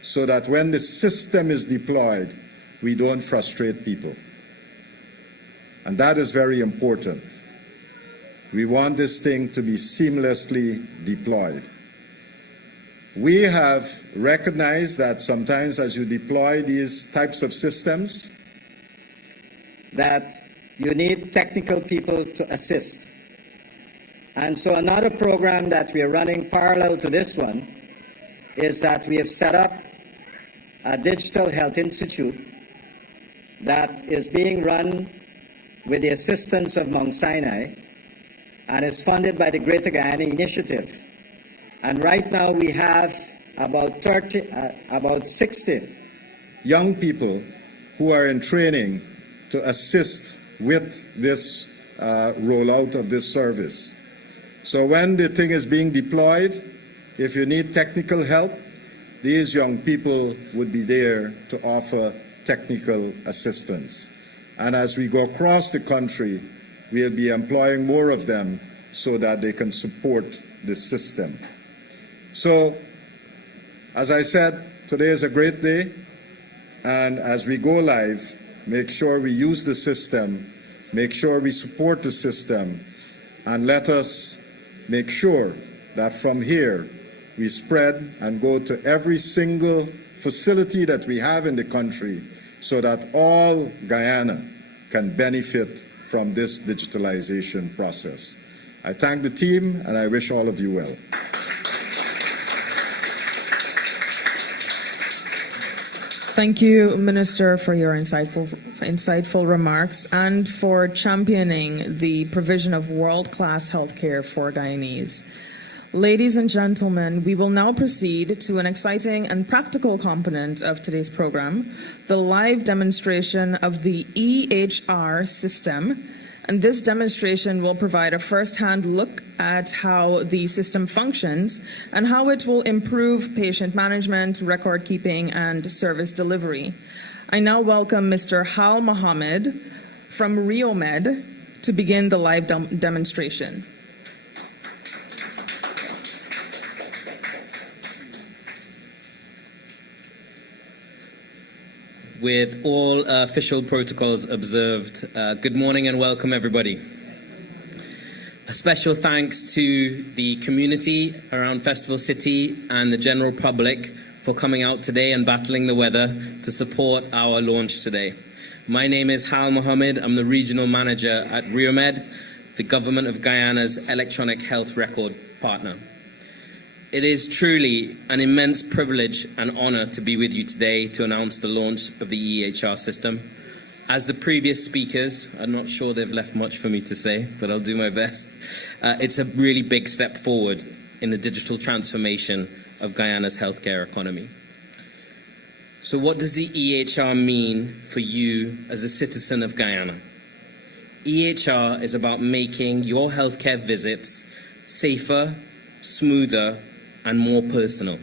so that when the system is deployed, we don't frustrate people. And that is very important. We want this thing to be seamlessly deployed. We have recognized that sometimes as you deploy these types of systems, that you need technical people to assist. And so another program that we are running parallel to this one is that we have set up a digital health institute that is being run with the assistance of Mount Sinai and is funded by the Greater Guyana Initiative. And right now we have about 60 young people who are in training to assist with this rollout of this service. So when the thing is being deployed, if you need technical help, these young people would be there to offer technical assistance. And as we go across the country, we'll be employing more of them so that they can support the system. So, as I said, today is a great day, and as we go live, make sure we use the system, make sure we support the system, and let us make sure that from here we spread and go to every single facility that we have in the country so that all Guyana can benefit from this digitalization process. I thank the team and I wish all of you well. Thank you, Minister, for your insightful remarks and for championing the provision of world-class healthcare for Guyanese. Ladies and gentlemen, we will now proceed to an exciting and practical component of today's program, the live demonstration of the EHR system. And this demonstration will provide a first-hand look at how the system functions and how it will improve patient management, record keeping, and service delivery. I now welcome Mr. Hal Mohammed from RioMed to begin the live demonstration. With all official protocols observed, good morning and welcome everybody. A special thanks to the community around Festival City and the general public for coming out today and battling the weather to support our launch today. My name is Hal Mohammed. I'm the regional manager at RioMed, the Government of Guyana's electronic health record partner. It is truly an immense privilege and honor to be with you today to announce the launch of the EHR system. As the previous speakers, I'm not sure they've left much for me to say, but I'll do my best. It's a really big step forward in the digital transformation of Guyana's healthcare economy. So what does the EHR mean for you as a citizen of Guyana? EHR is about making your healthcare visits safer, smoother, and more personal.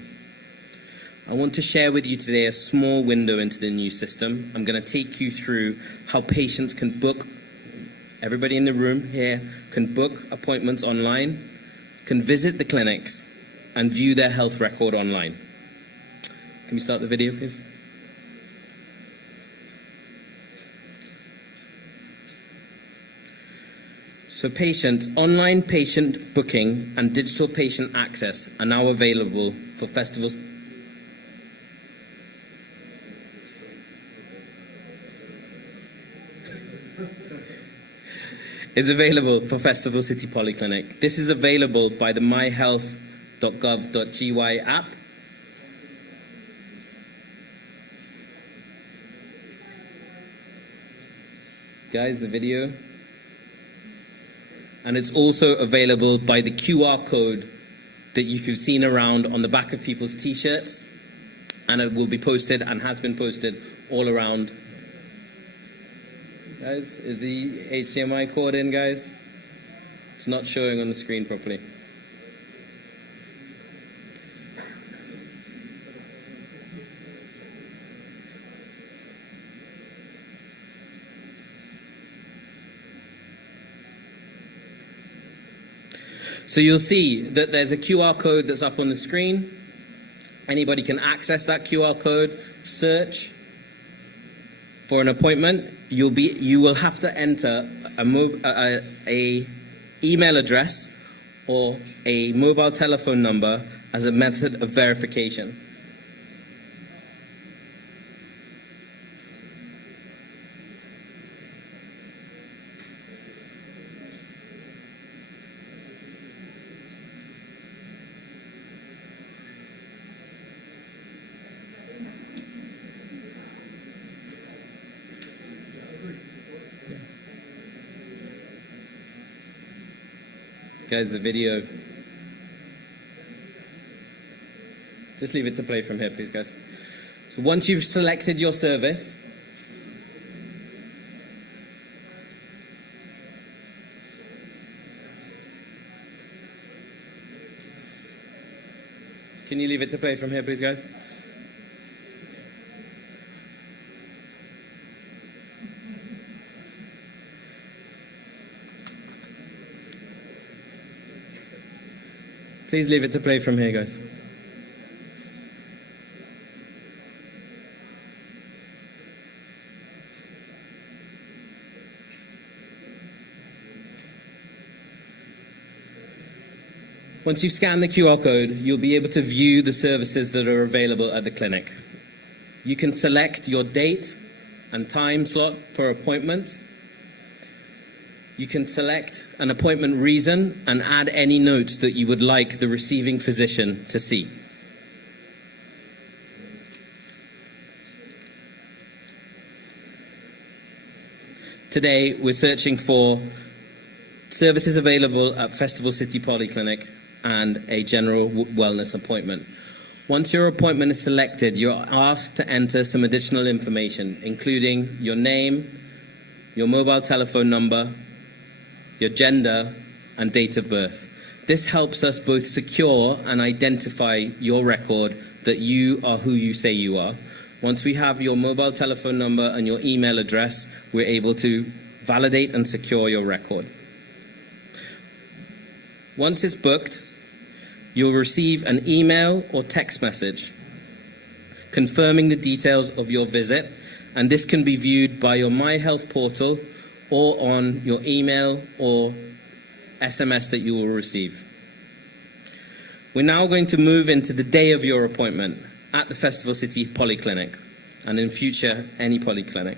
I want to share with you today a small window into the new system. I'm going to take you through how patients can book, everybody in the room here can book appointments online, can visit the clinics, and view their health record online. Can we start the video, please? So online patient booking and digital patient access are now available for festivals. Is available for Festival City Polyclinic. This is available by the myhealth.gov.gy app. Guys, the video. And it's also available by the QR code that you've seen around on the back of people's t-shirts. And it will be posted and has been posted all around. Guys, is the HDMI cord in, guys? It's not showing on the screen properly. So you'll see that there's a QR code that's up on the screen. Anybody can access that QR code, search for an appointment. You will have to enter a email address or a mobile telephone number as a method of verification. Guys, the video. Just leave it to play from here, please, guys. So once you've selected your service, Can you leave it to play from here, please, guys? Please leave it to play from here, guys. Once you scan the QR code, you'll be able to view the services that are available at the clinic. You can select your date and time slot for appointments. You can select an appointment reason and add any notes that you would like the receiving physician to see. Today, we're searching for services available at Festival City Polyclinic and a general wellness appointment. Once your appointment is selected, you're asked to enter some additional information, including your name, your mobile telephone number, your gender, and date of birth. This helps us both secure and identify your record that you are who you say you are. Once we have your mobile telephone number and your email address, we're able to validate and secure your record. Once it's booked, you'll receive an email or text message confirming the details of your visit, and this can be viewed by your My Health portal or on your email or SMS that you will receive. We're now going to move into the day of your appointment at the Festival City Polyclinic, and in future, any polyclinic.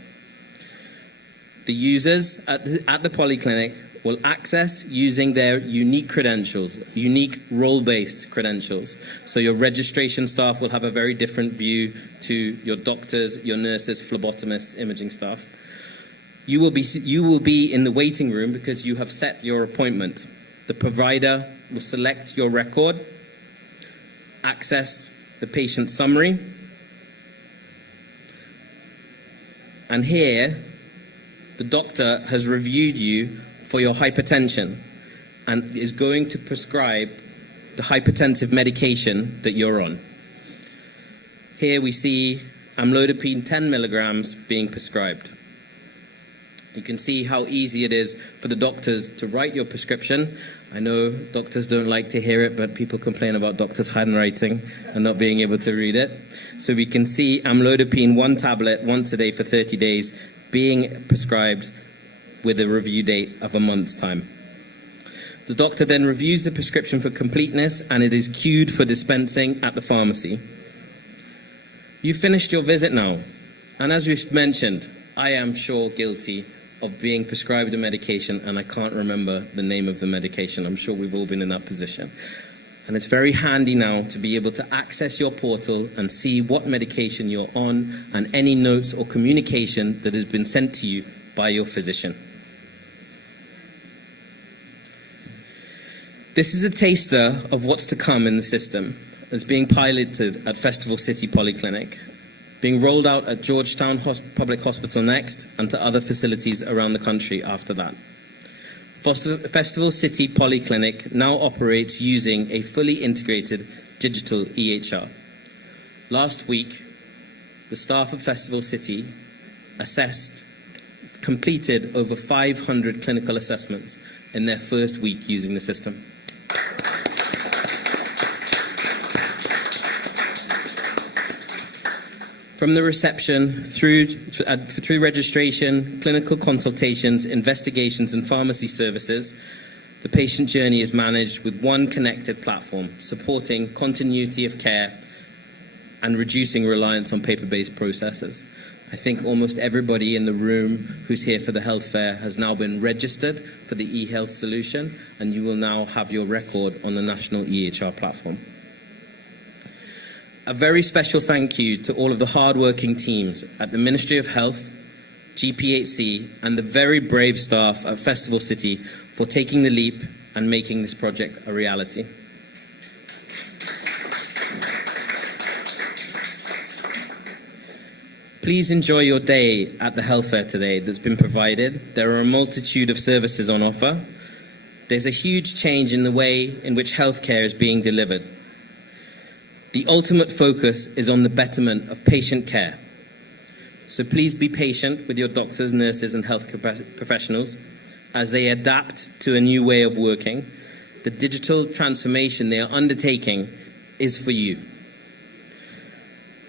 The users at the polyclinic will access using their unique credentials, unique role-based credentials. So your registration staff will have a very different view to your doctors, your nurses, phlebotomists, imaging staff. You will be in the waiting room because you have set your appointment. The provider will select your record, access the patient summary, and here the doctor has reviewed you for your hypertension and is going to prescribe the hypertensive medication that you're on. Here we see amlodipine 10 milligrams being prescribed. You can see how easy it is for the doctors to write your prescription. I know doctors don't like to hear it, but people complain about doctors' handwriting and not being able to read it. So we can see amlodipine 1 tablet once a day for 30 days being prescribed with a review date of a month's time. The doctor then reviews the prescription for completeness and it is queued for dispensing at the pharmacy. You've finished your visit now, and as we've mentioned, I am sure guilty of being prescribed a medication and I can't remember the name of the medication. I'm sure we've all been in that position. And it's very handy now to be able to access your portal and see what medication you're on and any notes or communication that has been sent to you by your physician. This is a taster of what's to come in the system. It's being piloted at Festival City Polyclinic, being rolled out at Georgetown Public Hospital next, and to other facilities around the country after that. Festival City Polyclinic now operates using a fully integrated digital EHR. Last week, the staff of Festival City completed over 500 clinical assessments in their first week using the system. From the reception through registration, clinical consultations, investigations, and pharmacy services, the patient journey is managed with one connected platform, supporting continuity of care and reducing reliance on paper-based processes. I think almost everybody in the room who's here for the health fair has now been registered for the eHealth solution, and you will now have your record on the national EHR platform. A very special thank you to all of the hard-working teams at the Ministry of Health, GPHC, and the very brave staff at Festival City for taking the leap and making this project a reality. Please enjoy your day at the health fair today that's been provided. There are a multitude of services on offer. There's a huge change in the way in which healthcare is being delivered. The ultimate focus is on the betterment of patient care. So please be patient with your doctors, nurses, and healthcare professionals as they adapt to a new way of working. The digital transformation they are undertaking is for you.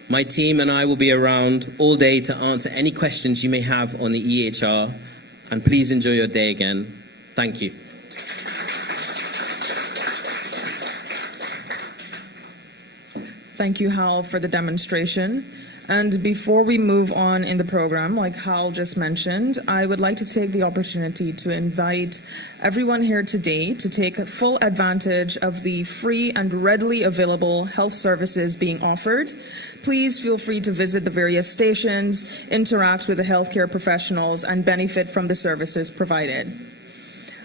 My team and I will be around all day to answer any questions you may have on the EHR, and please enjoy your day again. Thank you. Thank you, Hal, for the demonstration. And before we move on in the program, like Hal just mentioned, I would like to take the opportunity to invite everyone here today to take full advantage of the free and readily available health services being offered. Please feel free to visit the various stations, interact with the healthcare professionals, and benefit from the services provided.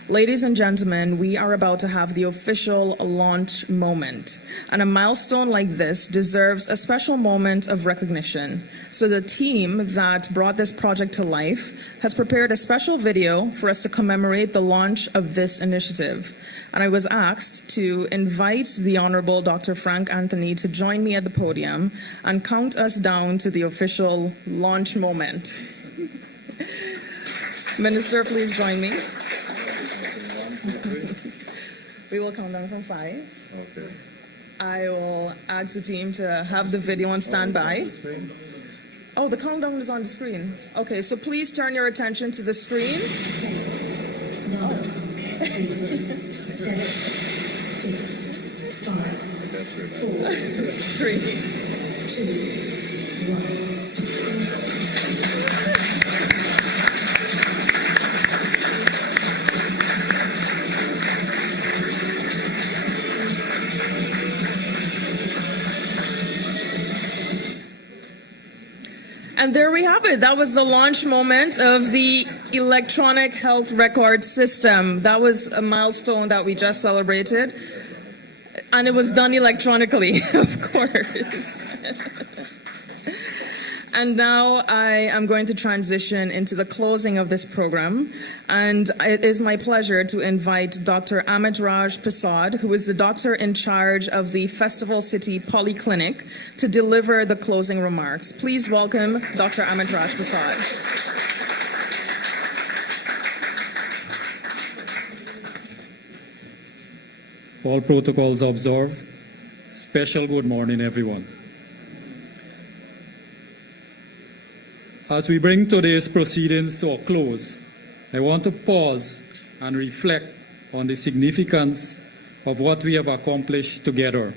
Ladies and gentlemen, we are about to have the official launch moment, and a milestone like this deserves a special moment of recognition. So the team that brought this project to life has prepared a special video for us to commemorate the launch of this initiative. And I was asked to invite the Honorable Dr. Frank Anthony to join me at the podium and count us down to the official launch moment. Minister, please join me. We will count down from 5. Okay. I will ask the team to have the video on standby. Oh, the countdown is on the screen. Okay, so please turn your attention to the screen. 3. And there we have it. That was the launch moment of the electronic health record system. That was a milestone that we just celebrated. And it was done electronically, of course. And now I am going to transition into the closing of this program. And it is my pleasure to invite Dr. Amit Raj Prasad, who is the doctor in charge of the Festival City Polyclinic, to deliver the closing remarks. Please welcome Dr. Amit Raj Prasad. All protocols observed. Special good morning, everyone. As we bring today's proceedings to a close, I want to pause and reflect on the significance of what we have accomplished together.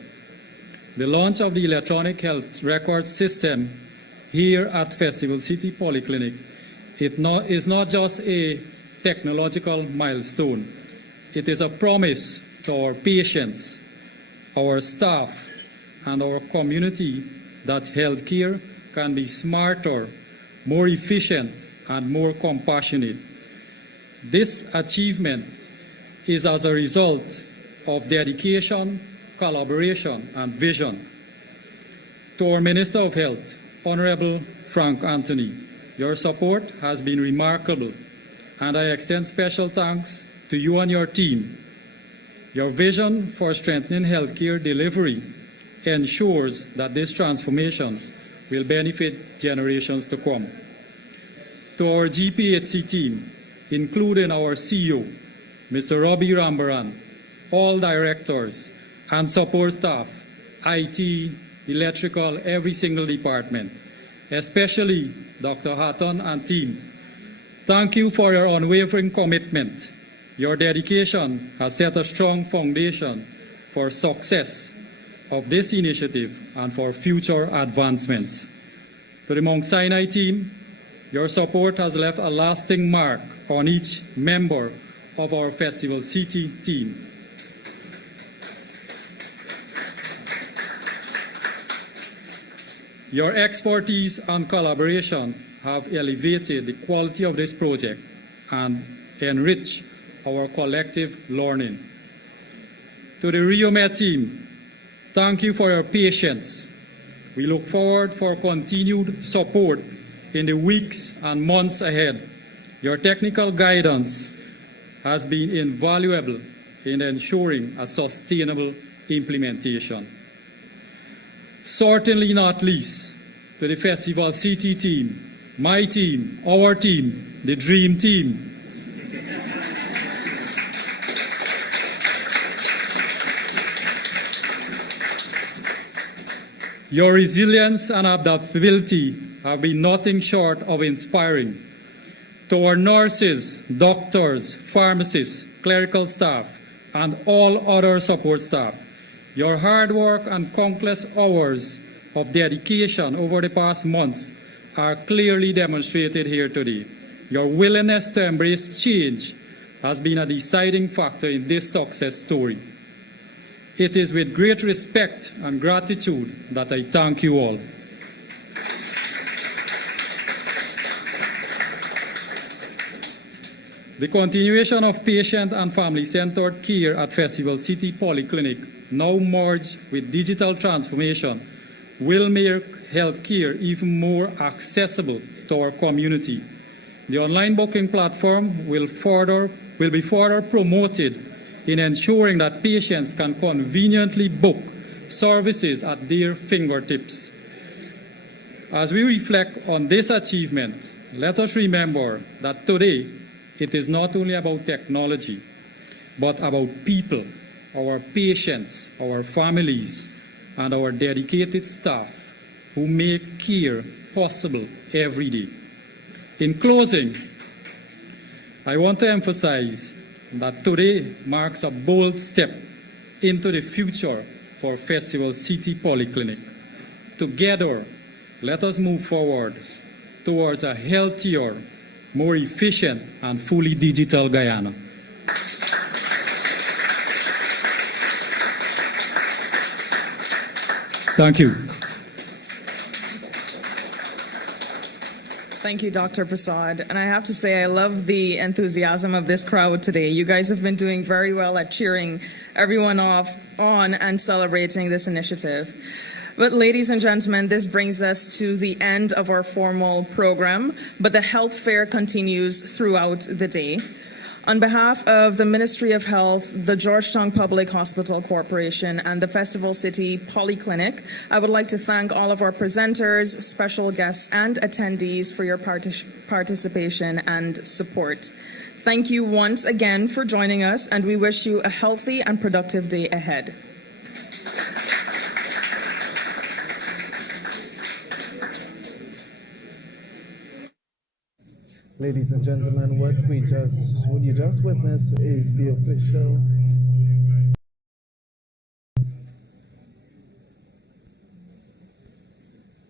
The launch of the electronic health record system here at Festival City Polyclinic is not just a technological milestone. It is a promise to our patients, our staff, and our community that healthcare can be smarter, more efficient, and more compassionate. This achievement is as a result of dedication, collaboration, and vision. To our Minister of Health, Honorable Frank Anthony, your support has been remarkable, and I extend special thanks to you and your team. Your vision for strengthening healthcare delivery ensures that this transformation will benefit generations to come. To our GPHC team, including our CEO, Mr. Robbie Rambaran, all directors and support staff, IT, electrical, every single department, especially Dr. Hatton and team, thank you for your unwavering commitment. Your dedication has set a strong foundation for success of this initiative and for future advancements. To the Mount Sinai team, your support has left a lasting mark on each member of our Festival City team. Your expertise and collaboration have elevated the quality of this project and enriched our collective learning. To the RioMed team, thank you for your patience. We look forward for continued support in the weeks and months ahead. Your technical guidance has been invaluable in ensuring a sustainable implementation. Certainly not least to the Festival City team, my team, our team, the Dream Team. Your resilience and adaptability have been nothing short of inspiring. To our nurses, doctors, pharmacists, clerical staff, and all other support staff, your hard work and countless hours of dedication over the past months are clearly demonstrated here today. Your willingness to embrace change has been a deciding factor in this success story. It is with great respect and gratitude that I thank you all. The continuation of patient and family-centered care at Festival City Polyclinic, now merged with digital transformation, will make healthcare even more accessible to our community. The online booking platform will be further promoted in ensuring that patients can conveniently book services at their fingertips. As we reflect on this achievement, let us remember that today it is not only about technology, but about people, our patients, our families, and our dedicated staff who make care possible every day. In closing, I want to emphasize that today marks a bold step into the future for Festival City Polyclinic. Together, let us move forward towards a healthier, more efficient, and fully digital Guyana. Thank you. Thank you, Dr. Prasad. And I have to say, I love the enthusiasm of this crowd today. You guys have been doing very well at cheering everyone on and celebrating this initiative. But ladies and gentlemen, this brings us to the end of our formal program, but the health fair continues throughout the day. On behalf of the Ministry of Health, the Georgetown Public Hospital Corporation, and the Festival City Polyclinic, I would like to thank all of our presenters, special guests, and attendees for your participation and support. Thank you once again for joining us, and we wish you a healthy and productive day ahead. Ladies and gentlemen, what you just witnessed is the official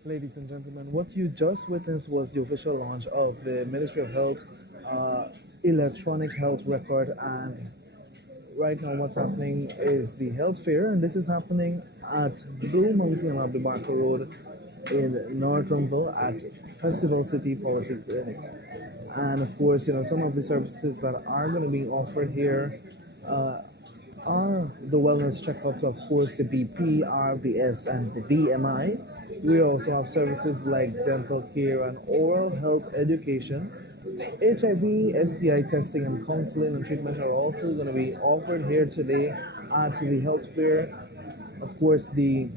Ladies and gentlemen, what you just witnessed was the official launch of the Ministry of Health electronic health record, and right now what's happening is the health fair, and this is happening at Blue Mountain of the Barker Road in North Rumville at Festival City Polyclinic. And of course, some of the services that are going to be offered here are the wellness checkups, of course, the BP, RBS, and the BMI. We also have services like dental care and oral health education. HIV, STI testing, and counseling and treatment are also going to be offered here today at the health fair. Of course, the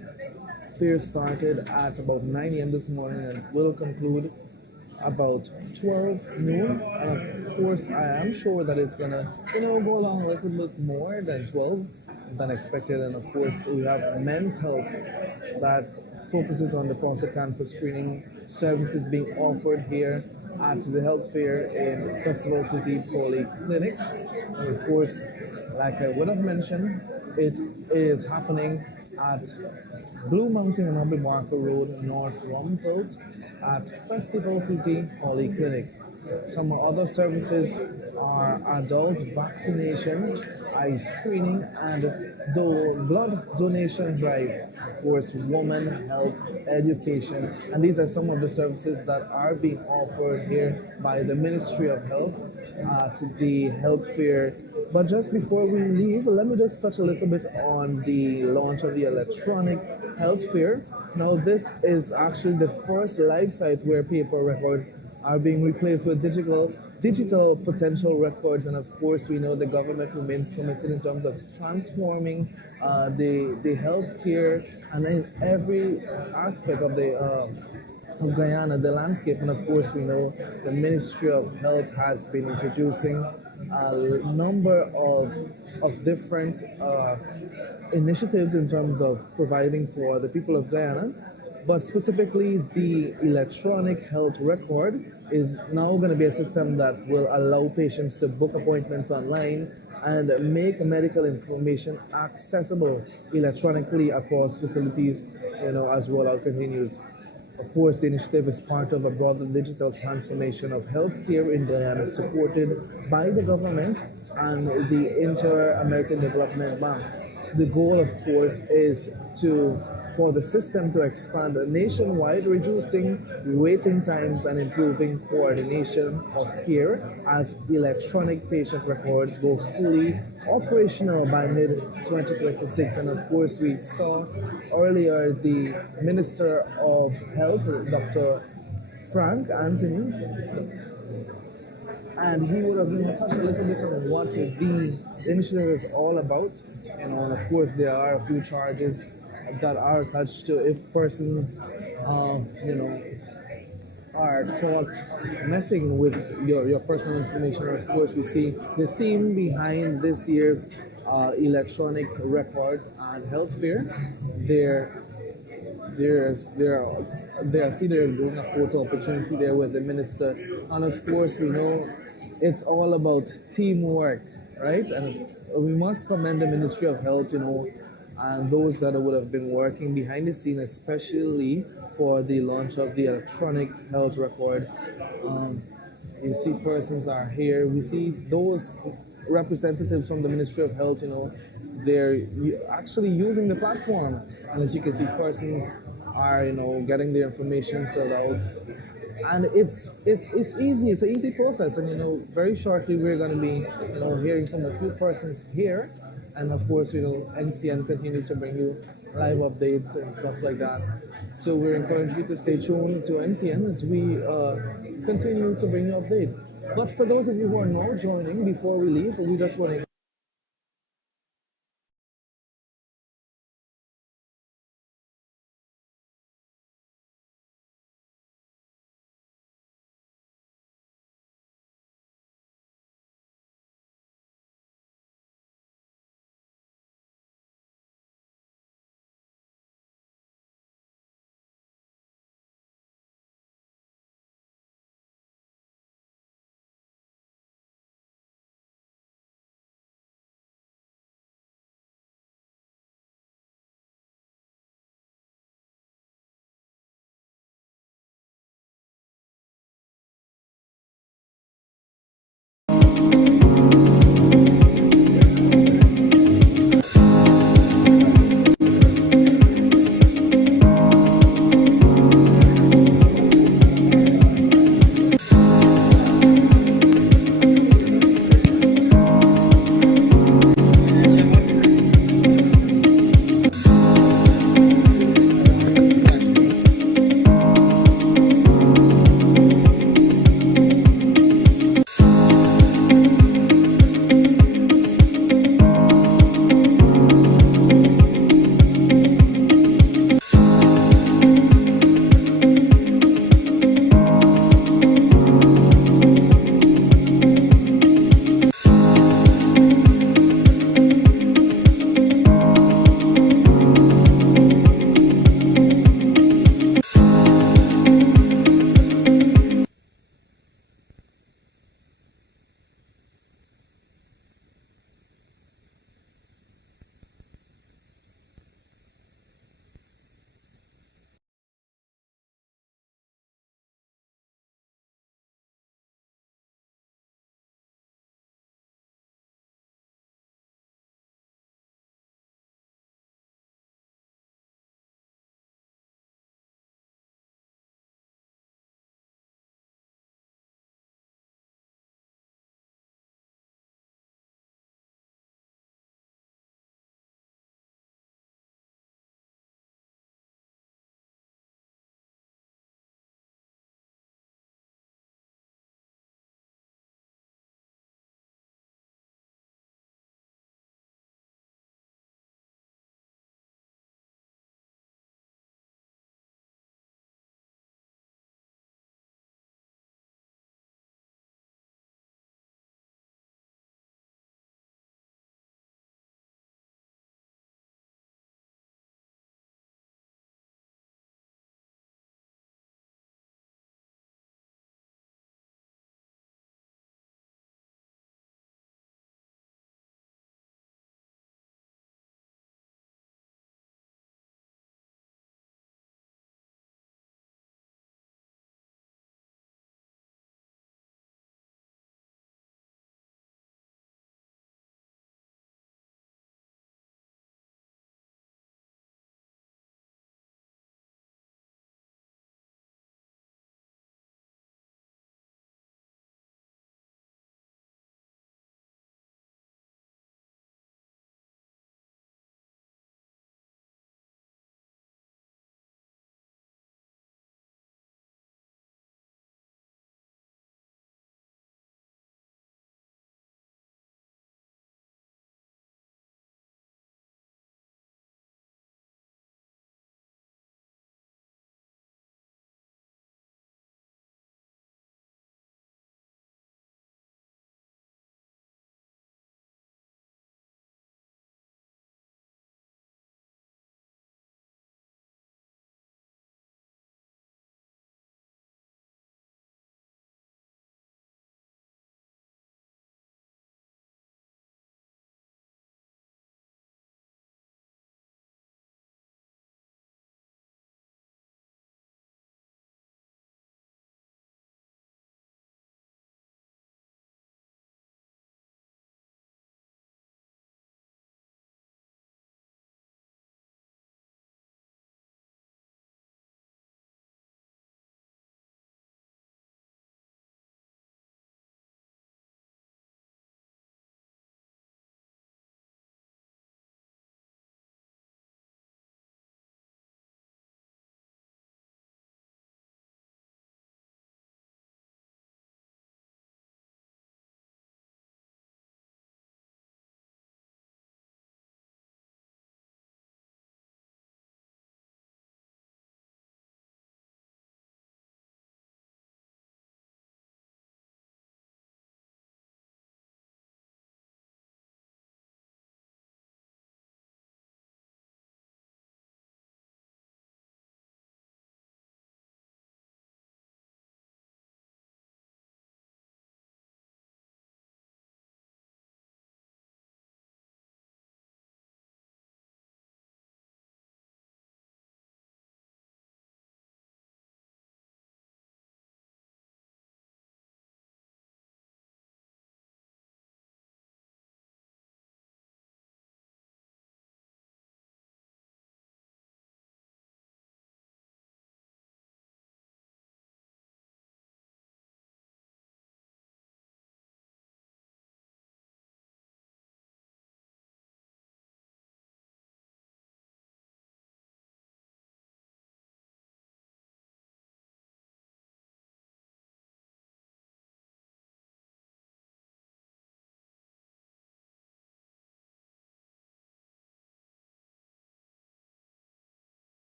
fair started at about 9 a.m. this morning and will conclude about 12 noon, and of course I am sure that it's gonna go along a little bit more than 12 than expected. And of course we have men's health that focuses on the prostate cancer screening services being offered here at the health fair in Festival City Polyclinic. And of course, like I would have mentioned, it is happening at Blue Mountain and Aubrey Barker Road, North Rumford, at Festival City Polyclinic. Some other services are adult vaccinations, eye screening, and the blood donation drive. Of course, women health education, and these are some of the services that are being offered here by the Ministry of Health at the health fair. But just before we leave, let me just touch a little bit on the launch of the electronic health fair. Now, this is actually the first live site where paper records are being replaced with digital potential records, and of course we know the government remains committed in terms of transforming the healthcare and in every aspect of Guyana, the landscape. And of course we know the Ministry of Health has been introducing a number of different initiatives in terms of providing for the people of Guyana. But specifically, the electronic health record is now going to be a system that will allow patients to book appointments online and make medical information accessible electronically across facilities, as rollout continues. Of course, the initiative is part of a broader digital transformation of healthcare in Guyana, supported by the government and the Inter-American Development Bank. The goal, of course, is for the system to expand nationwide, reducing waiting times and improving coordination of care as electronic patient records go fully operational by mid-2026. And of course, we saw earlier the Minister of Health, Dr. Frank Anthony, and he would have touched a little bit on what the initiative is all about. And of course, there are a few charges that are attached to if persons, are caught messing with your personal information. Of course, we see the theme behind this year's electronic records and health fair. I see they're doing a photo opportunity there with the minister, and of course, we know it's all about teamwork, right? And we must commend the Ministry of Health, and those that would have been working behind the scene, especially for the launch of the electronic health records. You see persons are here. We see those representatives from the Ministry of Health, they're actually using the platform. And as you can see, persons are, getting their information filled out. And it's easy. It's an easy process. And, very shortly we're going to be, hearing from a few persons here. And of course, NCN continues to bring you live updates and stuff like that. So we encourage you to stay tuned to NCN as we continue to bring you updates. But for those of you who are now joining, before we leave, we just want to